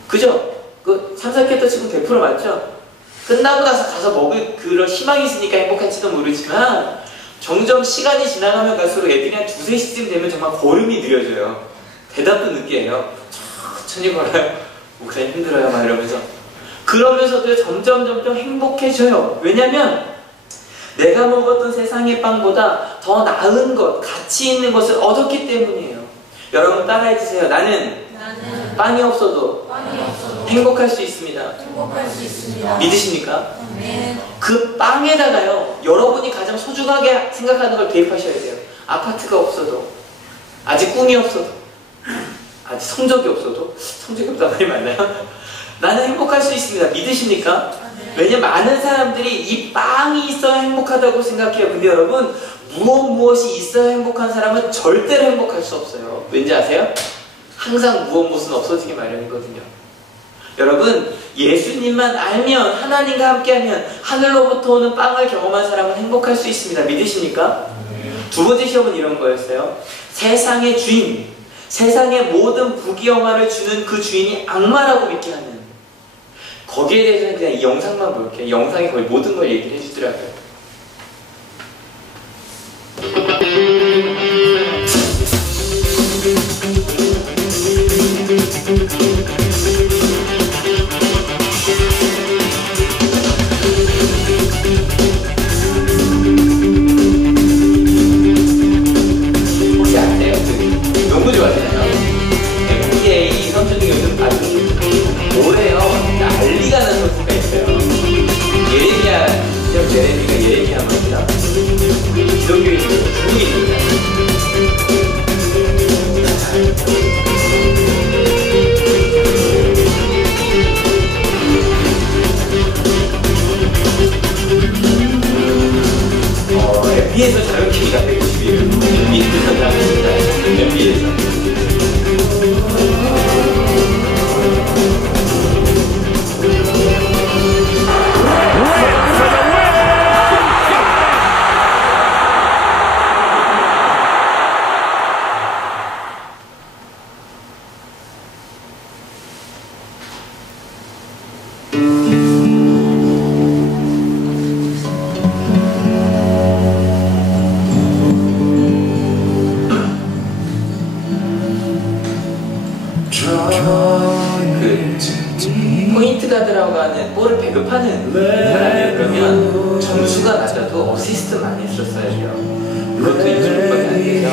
그죠? 그 참석했던 친구 100% 맞죠? 끝나고 나서 가서 먹을 그런 희망이 있으니까 행복할지도 모르지만 점점 시간이 지나가면 갈수록 애들이 한 2, 3시쯤 되면 정말 걸음이 느려져요. 대답도 늦게 해요. 천천히 걸어요. 목사님 힘들어요 막 이러면서. 그러면서도 점점 행복해져요. 왜냐면 내가 먹었던 세상의 빵보다 더 나은 것, 가치 있는 것을 얻었기 때문이에요. 여러분 따라해주세요. 나는 빵이 없어도 행복할 수 있습니다. 믿으십니까? 그 빵에다가요, 여러분이 가장 소중하게 생각하는 걸 대입하셔야 돼요. 아파트가 없어도, 아직 꿈이 없어도, 아직 성적이 없어도, 성적이 없다는 말이 맞나요? 나는 행복할 수 있습니다. 믿으십니까? 왜냐면 많은 사람들이 이 빵이 있어야 행복하다고 생각해요. 근데 여러분, 무엇이 있어야 행복한 사람은 절대로 행복할 수 없어요. 왠지 아세요? 항상 무엇은 없어지기 마련이거든요. 여러분, 예수님만 알면, 하나님과 함께하면 하늘로부터 오는 빵을 경험한 사람은 행복할 수 있습니다. 믿으십니까? 두 번째 시험은 이런 거였어요. 세상의 주인, 세상의 모든 부귀영화를 주는 그 주인이 악마라고 믿게 하는, 거기에 대해서는 그냥 이 영상만 볼게요. 영상이 거의 모든 걸 얘기를 해주더라고요. 혹시 아세요? 농구 좋아하시나요? NBA 선수들이 요즘 아주 오래요. 난리가 난 선수가 있어요. 예레미야 말이다. 기독교인이 중국인입니다. NBA에서 자유키가 191을 미드에서 나왔습니다. NBA에서. 포인트 가드라고 하는 볼을 배급하는 사람이에요. 그러면 점수가 낮아도 어시스트 많이 했었어야 돼요. 그것도 26밖에 안 돼서.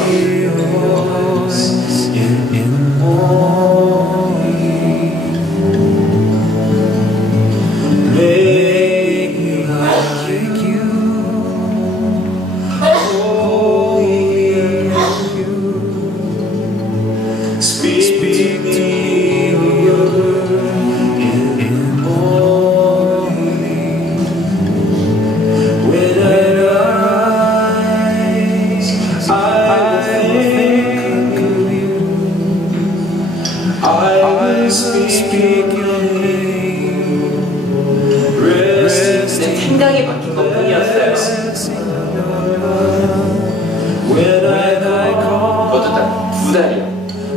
생각이 바뀐 것 뿐이었어요. 그것도 딱 2달이요.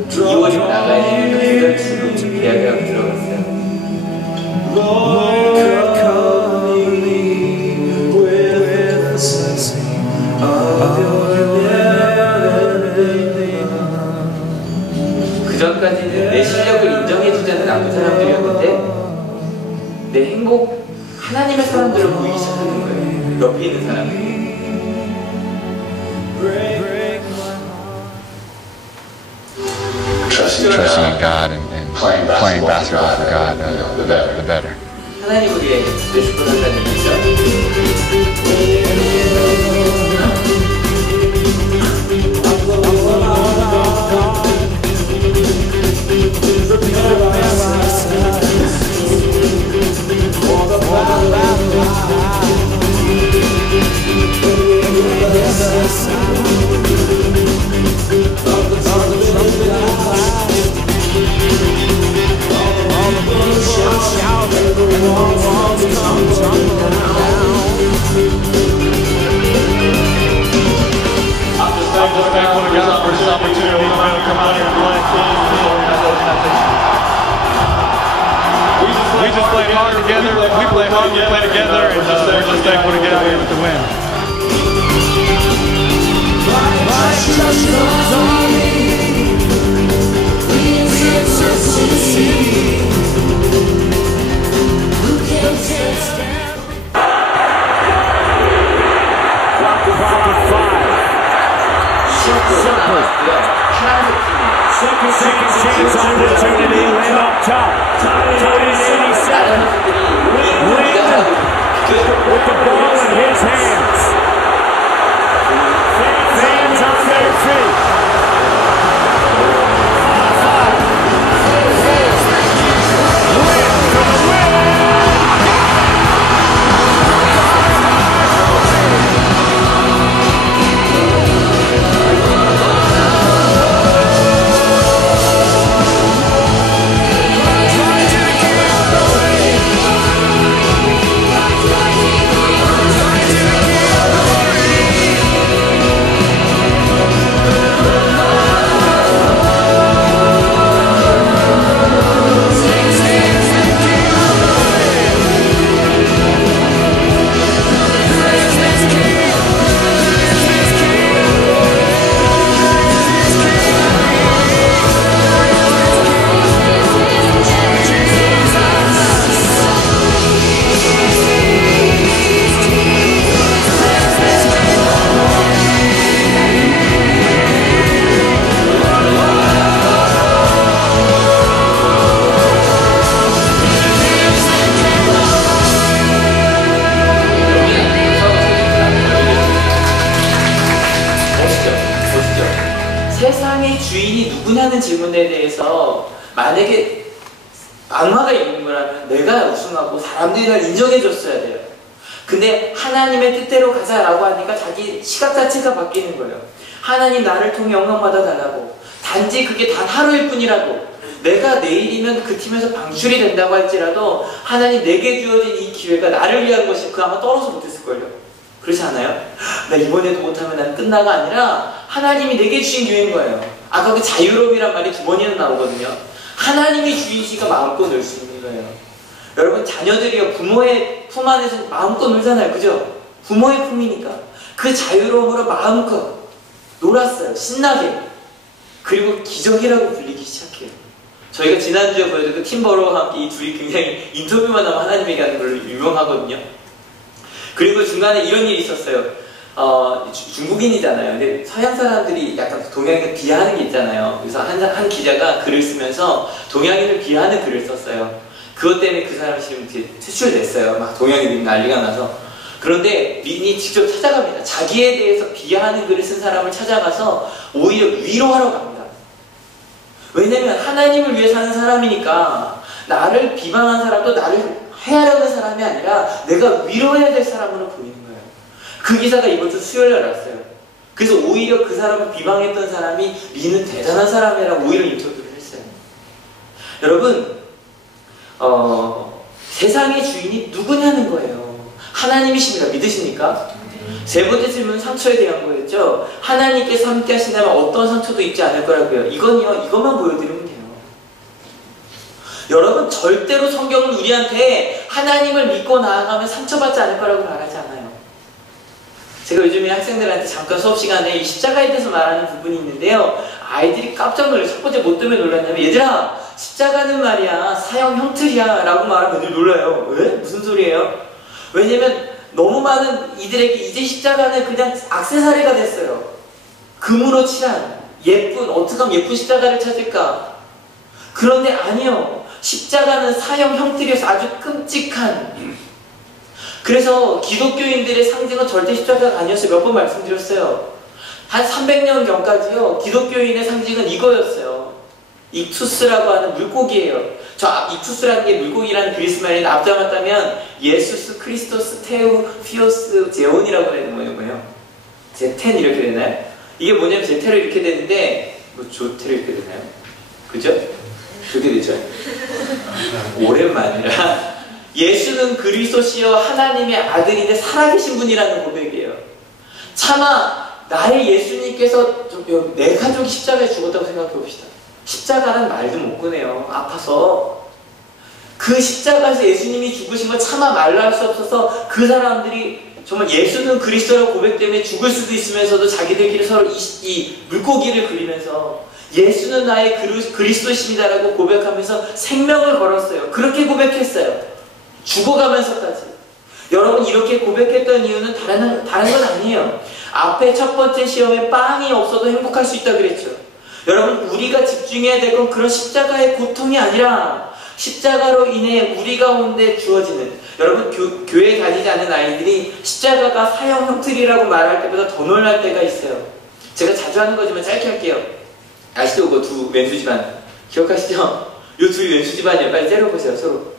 2월이면 나가야 되니까 2달 치고 계약하고 들어갔어요. 그 전까지는 내 실력을 인정해주자는 나쁜 사람들이었는데 내 행복, 하나님의 사람들을 보이기 시작하는 거예요. 옆에 있는 사람들이. Trusting in God and playing basketball for God, the better. 하나님을 위해 내 축복한다는 얘기죠. We just play hard together. We play hard, we play together, and we're just thankful to get out here with the win. Second chance opportunity, and up top. Titus 87. With the ball in his hands. Fans on their feet. 세상의 주인이 누구냐는 질문에 대해서 만약에 악마가 있는 거라면 내가 우승하고 사람들이 날 인정해줬어야 돼요. 근데 하나님의 뜻대로 가자라고 하니까 자기 시각 자체가 바뀌는 거예요. 하나님 나를 통해 영광 받아달라고. 단지 그게 단 하루일 뿐이라도 내가 내일이면 그 팀에서 방출이 된다고 할지라도 하나님 내게 주어진 이 기회가 나를 위한 것이 그 아마 떨어서 못했을걸요. 그렇지 않아요? 나 이번에도 못하면 난 끝나가 아니라 하나님이 내게 주신 기회인 거예요. 아까 그 자유로움이란 말이 2번이나 나오거든요. 하나님이 주이시니까 마음껏 놀 수 있는 거예요. 여러분 자녀들이요 부모의 품 안에서 마음껏 놀잖아요. 그죠? 부모의 품이니까 그 자유로움으로 마음껏 놀았어요. 신나게. 그리고 기적이라고 불리기 시작해요. 저희가 지난주에 보여드린 그 팀버로와 함께 이 둘이 굉장히 인터뷰만 하면 하나님 얘기하는 걸로 유명하거든요. 그리고 중간에 이런 일이 있었어요. 중국인이잖아요. 근데 서양 사람들이 약간 동양인을 비하하는 게 있잖아요. 그래서 한 기자가 글을 쓰면서 동양인을 비하하는 글을 썼어요. 그것 때문에 그 사람이 지금 퇴출됐어요. 막 동양인이 난리가 나서. 그런데 민이 직접 찾아갑니다. 자기에 대해서 비하하는 글을 쓴 사람을 찾아가서 오히려 위로하러 갑니다. 왜냐면 하나님을 위해 사는 사람이니까 나를 비방한 사람도 나를 해하려는 사람이 아니라 내가 위로해야 될 사람으로 보이는 거예요. 그 기사가 이번 주 수요일에 났어요. 그래서 오히려 그 사람을 비방했던 사람이 민은 대단한 사람이라고 오히려 인터뷰를 했어요. 여러분 세상의 주인이 누구냐는 거예요. 하나님이십니다. 믿으십니까? 세 번째 질문은 상처에 대한 거였죠. 하나님께서 함께 하신다면 어떤 상처도 있지 않을 거라고요. 이것만 보여드리면 돼요. 여러분, 절대로 성경은 우리한테 하나님을 믿고 나아가면 상처받지 않을 거라고 말하지 않아요. 제가 요즘에 학생들한테 잠깐 수업 시간에 이 십자가에 대해서 말하는 부분이 있는데요. 아이들이 깜짝 놀라요. 첫 번째 뭐 때문에 놀랐냐면, 얘들아, 십자가는 말이야 사형 형틀이야 라고 말하면 애들 놀라요. 왜? 무슨 소리예요? 왜냐면 너무 많은 이들에게 이제 십자가는 그냥 액세서리가 됐어요. 금으로 칠한 예쁜, 어떻게 하면 예쁜 십자가를 찾을까? 그런데 아니요, 십자가는 사형 형틀이어서 아주 끔찍한, 그래서 기독교인들의 상징은 절대 십자가가 아니었어요. 몇 번 말씀드렸어요. 한 300년경까지요 기독교인의 상징은 이거였어요. 익투스라고 하는 물고기예요. 익투스라는 게 물고기라는 그리스 말인데 앞담았다면 예수스, 크리스토스, 테우, 피오스, 제온이라고 해야 되는 뭐예요? 제텐 이렇게 되나요? 이게 뭐냐면 제테로 이렇게 되는데 뭐 조테로 이렇게 되나요? 그죠? 그렇게 되죠? 오랜만이라 예수는 그리스도시여 하나님의 아들인데 살아계신 분이라는 고백이에요. 차마 나의 예수님께서 내 가족이 십자가에 죽었다고 생각해 봅시다. 십자가란 말도 못 꺼내요. 아파서. 그 십자가에서 예수님이 죽으신 걸 차마 말로 할 수 없어서 그 사람들이 정말 예수는 그리스도라고 고백 때문에 죽을 수도 있으면서도 자기들끼리 서로 이 물고기를 그리면서 예수는 나의 그리스도십니다라고 고백하면서 생명을 걸었어요. 그렇게 고백했어요. 죽어가면서까지. 여러분, 이렇게 고백했던 이유는 다른 건 아니에요. 앞에 첫 번째 시험에 빵이 없어도 행복할 수 있다 그랬죠. 여러분, 우리가 집중해야 될 건 그런 십자가의 고통이 아니라 십자가로 인해 우리 가운데 주어지는, 여러분, 교회에 다니지 않는 아이들이 십자가가 사형 형틀이라고 말할 때보다 더 놀랄 때가 있어요. 제가 자주 하는 거지만 짧게 할게요. 아시죠? 그 두 왼수 집안 기억하시죠? 요 둘이 왼수 집안이에요. 빨리 째려보세요. 서로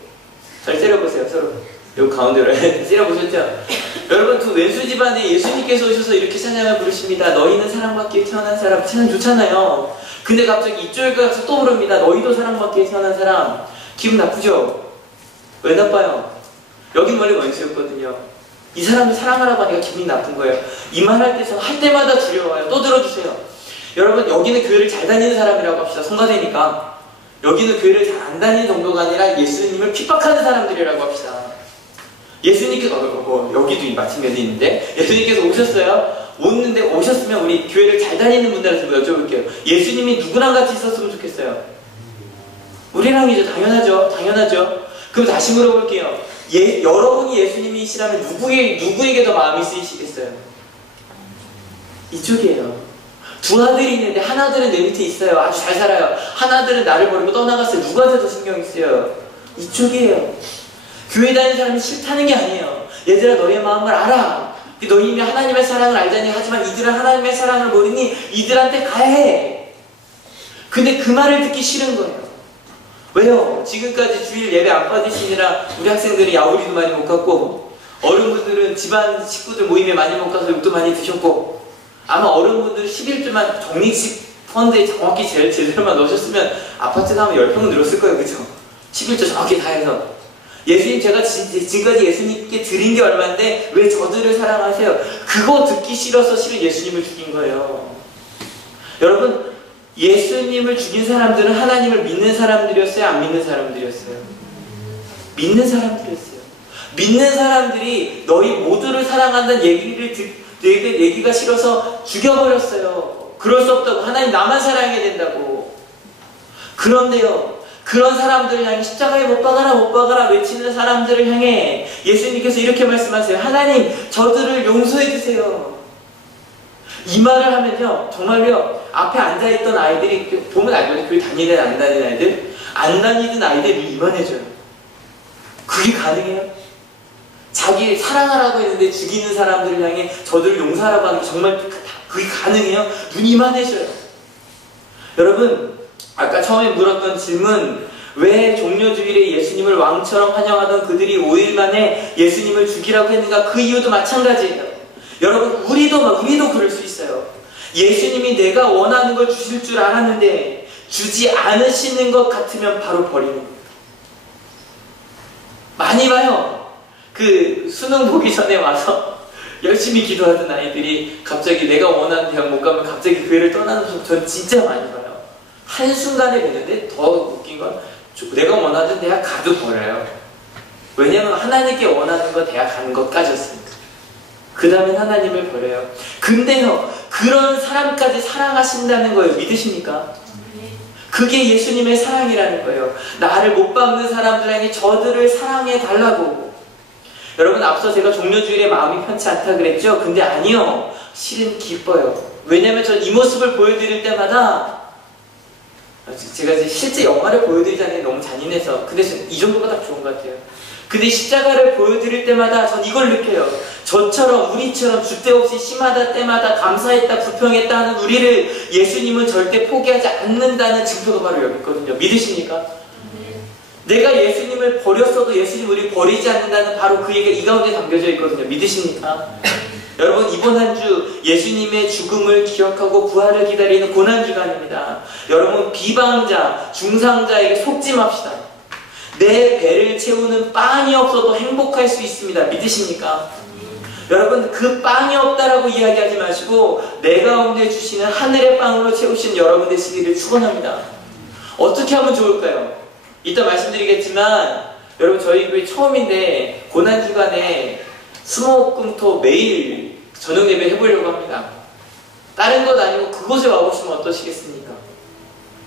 잘 째려보세요. 서로 요 가운데로 째려보셨죠? 여러분, 두 왼수 집안에 예수님께서 오셔서 이렇게 찬양을 부르십니다. 너희는 사랑받기에 태어난 사람. 찬양 좋잖아요. 근데 갑자기 이쪽에 가서 또 부릅니다. 너희도 사랑받기에 태어난 사람. 기분 나쁘죠? 왜 나빠요? 여긴 원래 원수였거든요. 이 사람을 사랑하라고 하니까 기분이 나쁜 거예요. 이 말 할 때 저는 할 때마다 두려워요. 또 들어주세요. 여러분, 여기는 교회를 잘 다니는 사람이라고 합시다. 성가대니까. 여기는 교회를 잘 안 다니는 정도가 아니라 예수님을 핍박하는 사람들이라고 합시다. 예수님께서 여기도 마침내도 있는데 예수님께서 오셨어요. 오셨으면 우리 교회를 잘 다니는 분들한테 여쭤볼게요. 예수님이 누구랑 같이 있었으면 좋겠어요? 우리랑이죠. 당연하죠. 그럼 다시 물어볼게요. 여러분이 예수님이시라면 누구에게 더 마음이 쓰이시겠어요? 이쪽이에요. 두 아들이 있는데 한 아들은 내 밑에 있어요. 아주 잘 살아요. 한 아들은 나를 버리고 떠나갔어요. 누구한테 더 신경이 쓰여요? 이쪽이에요. 교회 다니는 사람이 싫다는 게 아니에요. 얘들아, 너의 마음을 알아. 너희 이미 하나님의 사랑을 알자니. 하지만 이들은 하나님의 사랑을 모르니 이들한테 가야 해. 근데 그 말을 듣기 싫은 거예요. 왜요? 지금까지 주일 예배 안 받으시느라 우리 학생들이 야우리도 많이 못 갔고, 어른분들은 집안 식구들 모임에 많이 못 가서 욕도 많이 드셨고, 아마 어른분들은 11주만 적립식 펀드에 정확히 제대로만 넣으셨으면 아파트 가면 10평은 늘었을 거예요. 그죠? 11주 정확히 다 해서. 예수님, 제가 지금까지 예수님께 드린 게 얼마인데 왜 저들을 사랑하세요? 그거 듣기 싫어서 실은 예수님을 죽인 거예요. 여러분, 예수님을 죽인 사람들은 하나님을 믿는 사람들이었어요? 안 믿는 사람들이었어요? 믿는 사람들이었어요. 믿는 사람들이 너희 모두를 사랑한다는 얘기가 싫어서 죽여버렸어요. 그럴 수 없다고. 하나님 나만 사랑해야 된다고. 그런데요, 그런 사람들을 향해 십자가에 못 박아라 외치는 사람들을 향해 예수님께서 이렇게 말씀하세요. 하나님, 저들을 용서해 주세요. 이 말을 하면요, 정말요, 앞에 앉아있던 아이들이 보면 알거든요. 교회 다니든 안 다니는 아이들, 안 다니던 아이들이 이만해져요. 그게 가능해요? 자기 사랑하라고 했는데 죽이는 사람들을 향해 저들을 용서하라고 하는 게 정말 그게 가능해요? 눈이 이만해져요. 여러분, 아까 처음에 물었던 질문, 왜 종료주일에 예수님을 왕처럼 환영하던 그들이 5일 만에 예수님을 죽이라고 했는가? 그 이유도 마찬가지예요. 여러분, 우리도 그럴 수 있어요. 예수님이 내가 원하는 걸 주실 줄 알았는데 주지 않으시는 것 같으면 바로 버리는 겁니다. 많이 봐요. 그 수능 보기 전에 와서 열심히 기도하던 아이들이 갑자기 내가 원하는 대학 못 가면 갑자기 교회를 떠나는 걸 전 진짜 많이 봐요. 한순간에 되는데 더 웃긴 건 내가 원하는 대학 가도 버려요. 왜냐면 하나님께 원하는 거 대학 가는 것까지였으니까. 그 다음엔 하나님을 버려요. 근데요, 그런 사람까지 사랑하신다는 거예요. 믿으십니까? 그게 예수님의 사랑이라는 거예요. 나를 못 받는 사람들에게 저들을 사랑해 달라고. 여러분, 앞서 제가 종료주일에 마음이 편치 않다 그랬죠? 근데 아니요, 실은 기뻐요. 왜냐면 전 이 모습을 보여드릴 때마다 제가 이제 실제 영화를 보여드리자니 너무 잔인해서, 근데 이 정도가 딱 좋은 것 같아요. 근데 십자가를 보여드릴 때마다 전 이걸 느껴요. 저처럼, 우리처럼 줏대 없이 심하다 때마다 감사했다, 불평했다 하는 우리를 예수님은 절대 포기하지 않는다는 증표가 바로 여기 있거든요. 믿으십니까? 내가 예수님을 버렸어도 예수님 우리 버리지 않는다는 바로 그 얘기가 이 가운데 담겨져 있거든요. 믿으십니까? 여러분, 이번 한 주 예수님의 죽음을 기억하고 부활을 기다리는 고난주간입니다. 여러분, 비방자, 중상자에게 속지 맙시다. 내 배를 채우는 빵이 없어도 행복할 수 있습니다. 믿으십니까? 여러분, 그 빵이 없다라고 이야기하지 마시고 내 가운데 주시는 하늘의 빵으로 채우신 여러분 되시기를 축원합니다. 어떻게 하면 좋을까요? 이따 말씀드리겠지만 여러분, 저희 교회 처음인데 고난주간에 수목금토 매일 저녁 예배 해보려고 합니다. 다른 것 아니고 그곳에 와보시면 어떠시겠습니까?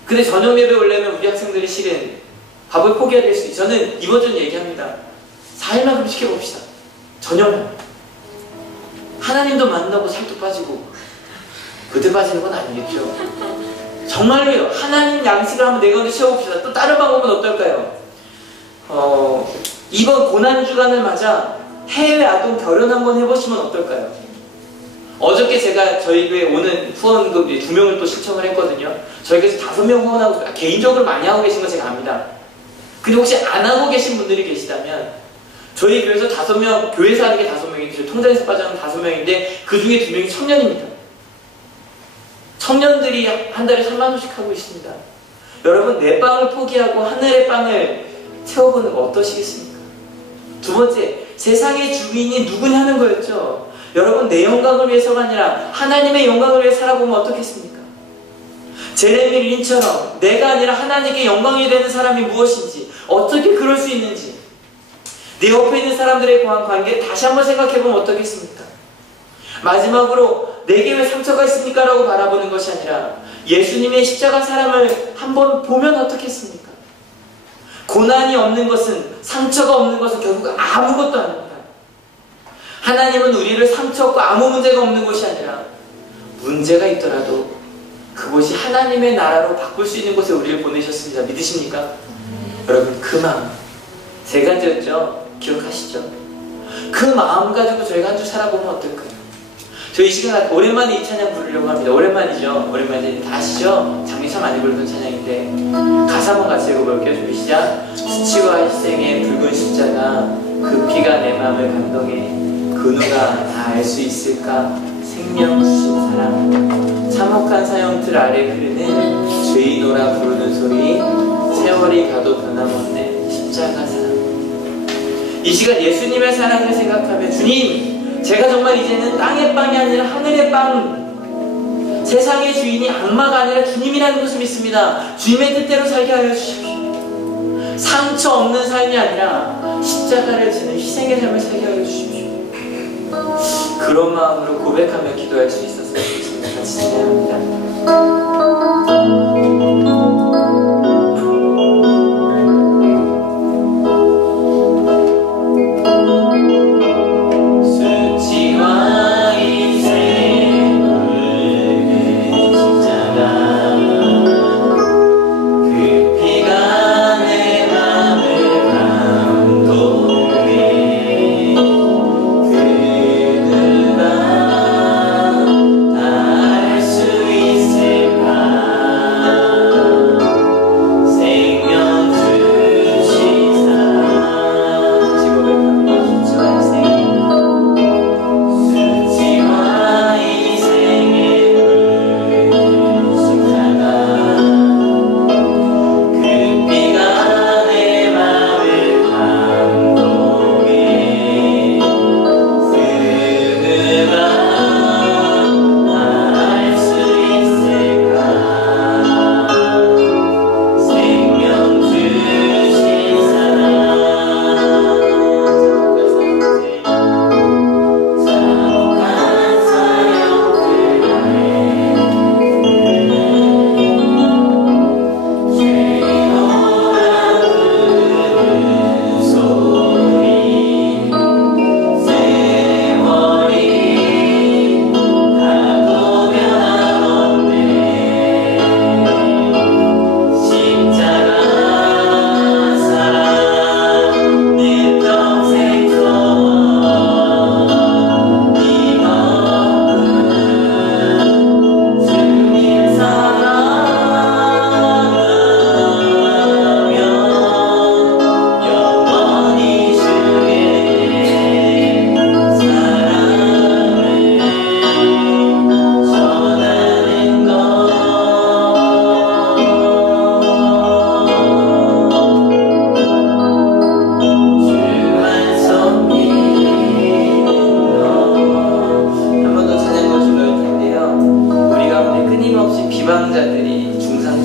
근데 저녁 예배 오려면 우리 학생들이 실은 밥을 포기해야 될 수 있어요. 저는 이번 주는 얘기합니다. 4일만큼 시켜봅시다. 저녁만. 하나님도 만나고 살도 빠지고 그때 빠지는 건 아니겠죠. 정말로요. 하나님 양식을 한번 내 가운데 채워봅시다. 또 다른 방법은 어떨까요? 이번 고난주간을 맞아 해외 아동 결혼 한번 해보시면 어떨까요? 어저께 제가 저희 교회 오는 후원금 2명을 또 신청을 했거든요. 저희께서 5명 후원하고 개인적으로 많이 하고 계신 거 제가 압니다. 근데 혹시 안 하고 계신 분들이 계시다면 저희 교회에서 5명, 교회에서 하는 게 5명인데 저희 통장에서 빠져나온 5명인데 그 중에 2명이 청년입니다. 청년들이 한 달에 3만 원씩 하고 있습니다. 여러분, 내 빵을 포기하고 하늘의 빵을 채워보는 거 어떠시겠습니까? 두 번째, 세상의 주인이 누구냐는 거였죠. 여러분, 내 영광을 위해서가 아니라 하나님의 영광을 위해 살아보면 어떻겠습니까? 제레미 린처럼 내가 아니라 하나님께 영광이 되는 사람이 무엇인지, 어떻게 그럴 수 있는지, 내 옆에 있는 사람들의 관계 다시 한번 생각해보면 어떻겠습니까? 마지막으로 내게 왜 상처가 있습니까? 라고 바라보는 것이 아니라 예수님의 십자가 사랑을 한번 보면 어떻겠습니까? 고난이 없는 것은, 상처가 없는 것은 결국 아무것도 아닙니다. 하나님은 우리를 상처 없고 아무 문제가 없는 것이 아니라 문제가 있더라도 그것이 하나님의 나라로 바꿀 수 있는 곳에 우리를 보내셨습니다. 믿으십니까? 여러분, 그 마음 세 가지였죠. 기억하시죠? 그 마음 가지고 저희가 한 주 살아보면 어떨까요? 저 이 시간 오랜만에 이 찬양 부르려고 합니다. 오랜만이죠? 오랜만에 다 아시죠? 작년 참 많이 부르던 찬양인데 가사 한번 같이 읽어볼게요. 준비 시작. 수치와 희생의 붉은 십자가, 그 피가 내 마음을 감동해. 그 누가 다 알 수 있을까? 생명 주신 사랑, 참혹한 사형틀 아래 흐르는 죄인오라 부르는 소리, 세월이 가도 변함없는 십자가 사랑. 이 시간 예수님의 사랑을 생각하며 주님, 제가 정말 이제는 땅의 빵이 아니라 하늘의 빵, 세상의 주인이 악마가 아니라 주님이라는 것을 믿습니다. 주님의 뜻대로 살게 하여 주십시오. 상처 없는 삶이 아니라 십자가를 지는 희생의 삶을 살게 하여 주십시오. 그런 마음으로 고백하며 기도할 수 있었으면 좋겠습니다. 같이 찬양합니다. 다 알 수 있을까?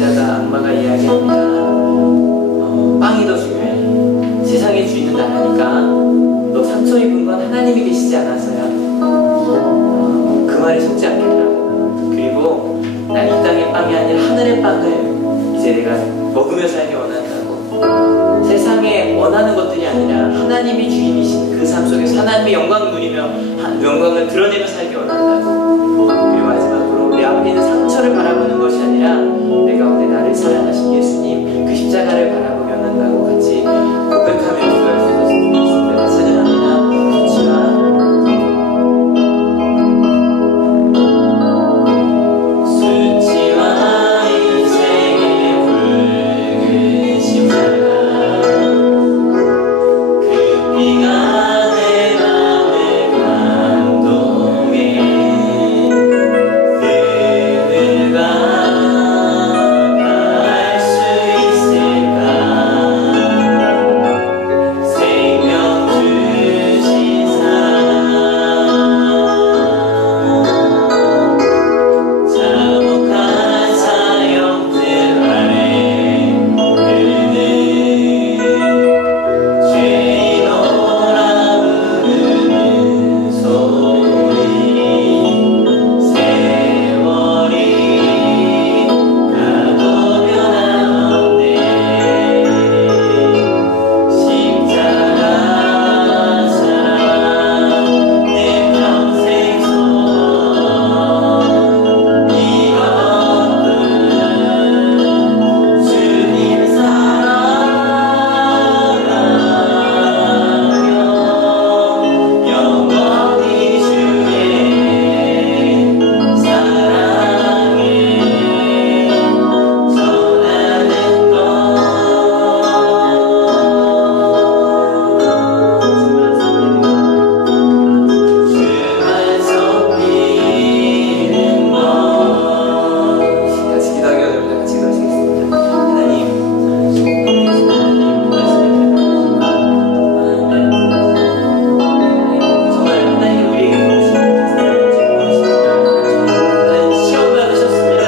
때마다 악마가 이야기합니다. 빵이 더 중요해. 세상의 주인은 나라니까 너 상처 입은 건 하나님이 계시지 않아서야. 그 말에 속지 않겠다고. 그리고 난 이 땅의 빵이 아니라 하늘의 빵을 이제 내가 먹으며 살기 원한다고. 세상에 원하는 것들이 아니라 하나님이 주인이신 그 삶 속에서 하나님의 영광을 누리며 영광을 드러내며 살기 원한다고. 그리고 마지막으로 내 앞에 있는 상처를 바라보는 것이 아니라 내 가운데 나를 사랑하신 예수님 그 십자가를 바라보며 한다고 같이 고백하며 기도할 수 있었으면 좋겠습니다. 찬양합니다. 수치와 인생의 붉은 십자가 그 피가 내 맘을 감동해 그들과 알 수 있을까 생명 주신 사랑 참혹한 사형들 아래 그는 죄인오라 부르는 소리 세월이 가도 변함없네 십자가 사랑 내 평생 소원 이것뿐 주님 사랑하며 영원히 주의 사랑에 전하는 것 주만 섬기는 것 같이 기도하기 어렵다. 같이 기도하시겠습니다. 하나님 정말 하나님 우리에게 하나님 시험 받으셨습니다.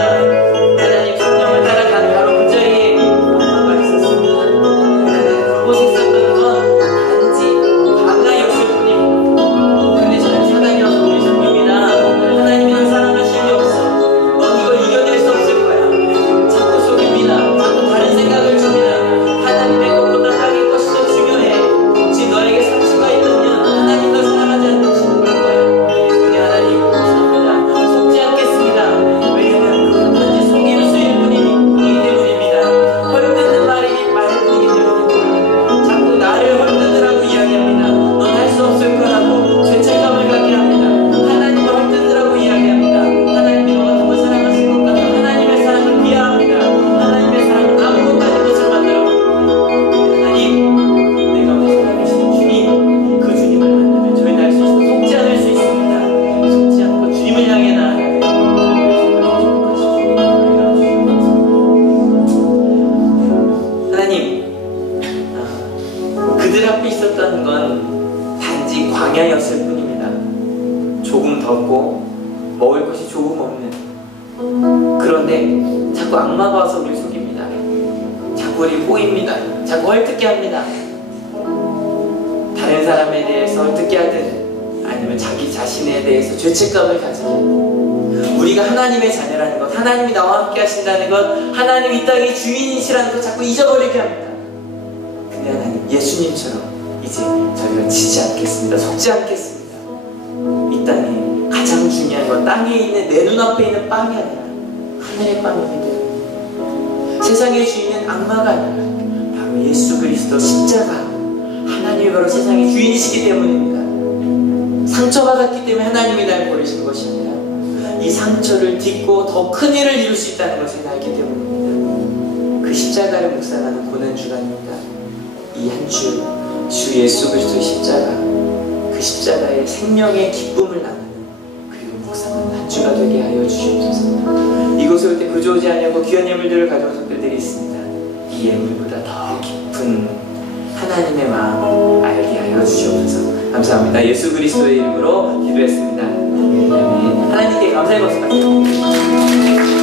하나님 성령을 따라가는 바로 그 자리에 악마가 있었습니다. 하나님 그곳에 있었던 건 단지 방아였을 뿐입니다. 근데 저는 사단이 와서 우리 성령이나 하나님이 널 사랑하실 리 없어. 넌 이걸 이겨낼 수 없을 거야. 자꾸 속입니다. 자꾸 다른 생각을 줍니다. 하나님의 것보다 땅의 것이 더 중요해. 혹시 너에게 상처가 있다면 하나님 널 사랑하지 않으시는 걸 거야. 근데 하나님 감사합니다. 속지 않겠습니다. 왜냐면 그건 단지 속임수일 뿐이기 때문입니다. 헐뜯는 말뿐이기 때문입니다. 자꾸 나를 헐뜯으라고 이야기합니다. 넌 할 수 없을 거라고 죄책감을 갖게 합니다. 하나님을 헐뜯으라고 이야기합니다. 하나님이 너 같은 걸 사랑하실 것 같아. 하나님의 사랑을 비하합니다. 하나님의 사랑은 아무것도 아닌 것을 만들어버립니다. 하나님 내가 오늘 살아계신 주님 그 주님을 만나면 저희는 알 수 있습니다. 속지 않을 수 있습니다. 속지 않고 주님을 향해 나아가게 하나님 그들 앞에 있었던 건 단지 광야였을 뿐입니다. 조금 덥고 먹을 것이 조금 없는. 그런데 자꾸 악마가 와서 우리 속입니다. 자꾸 우리 꼬입니다. 자꾸 헐뜯게 합니다. 다른 사람에 대해서 헐뜯게 하든 아니면 자기 자신에 대해서 죄책감을 가지게 우리가 하나님의 자녀라는 것, 하나님이 나와 함께 하신다는 것, 하나님이 이 땅의 주인이시라는 것 자꾸 잊어버리게 합니다. 근데 하나님 예수님처럼 이제 저희가 지지 않겠습니다. 속지 않겠습니다. 이 땅에 가장 중요한 건 땅에 있는 내 눈앞에 있는 빵이 아니라 하늘의 빵이기 때문에 세상의 주인은 악마가 아니라 바로 예수 그리스도 십자가 하나님이 바로 세상의 주인이시기 때문입니다. 상처받았기 때문에 하나님이 날 버리신 것이 아니라 이 상처를 딛고 더 큰 일을 이룰 수 있다는 것을 알기 때문입니다. 그 십자가를 묵상하는 고난주간입니다. 이 한 주 예수 그리스도의 십자가, 그 십자가의 생명의 기쁨을 나누는 그리고 묵상하는 한 주가 되게 하여 주시옵소서. 이곳에 올 때 그저 오지 아니하고 귀한 예물들을 가져온 성도들이 있습니다. 이 예물보다 더 깊은 하나님의 마음을 알게 하여 주시옵소서. 감사합니다. 예수 그리스도의 이름으로 기도했습니다. 아멘. 하나님께 감사의 박수 받습니다.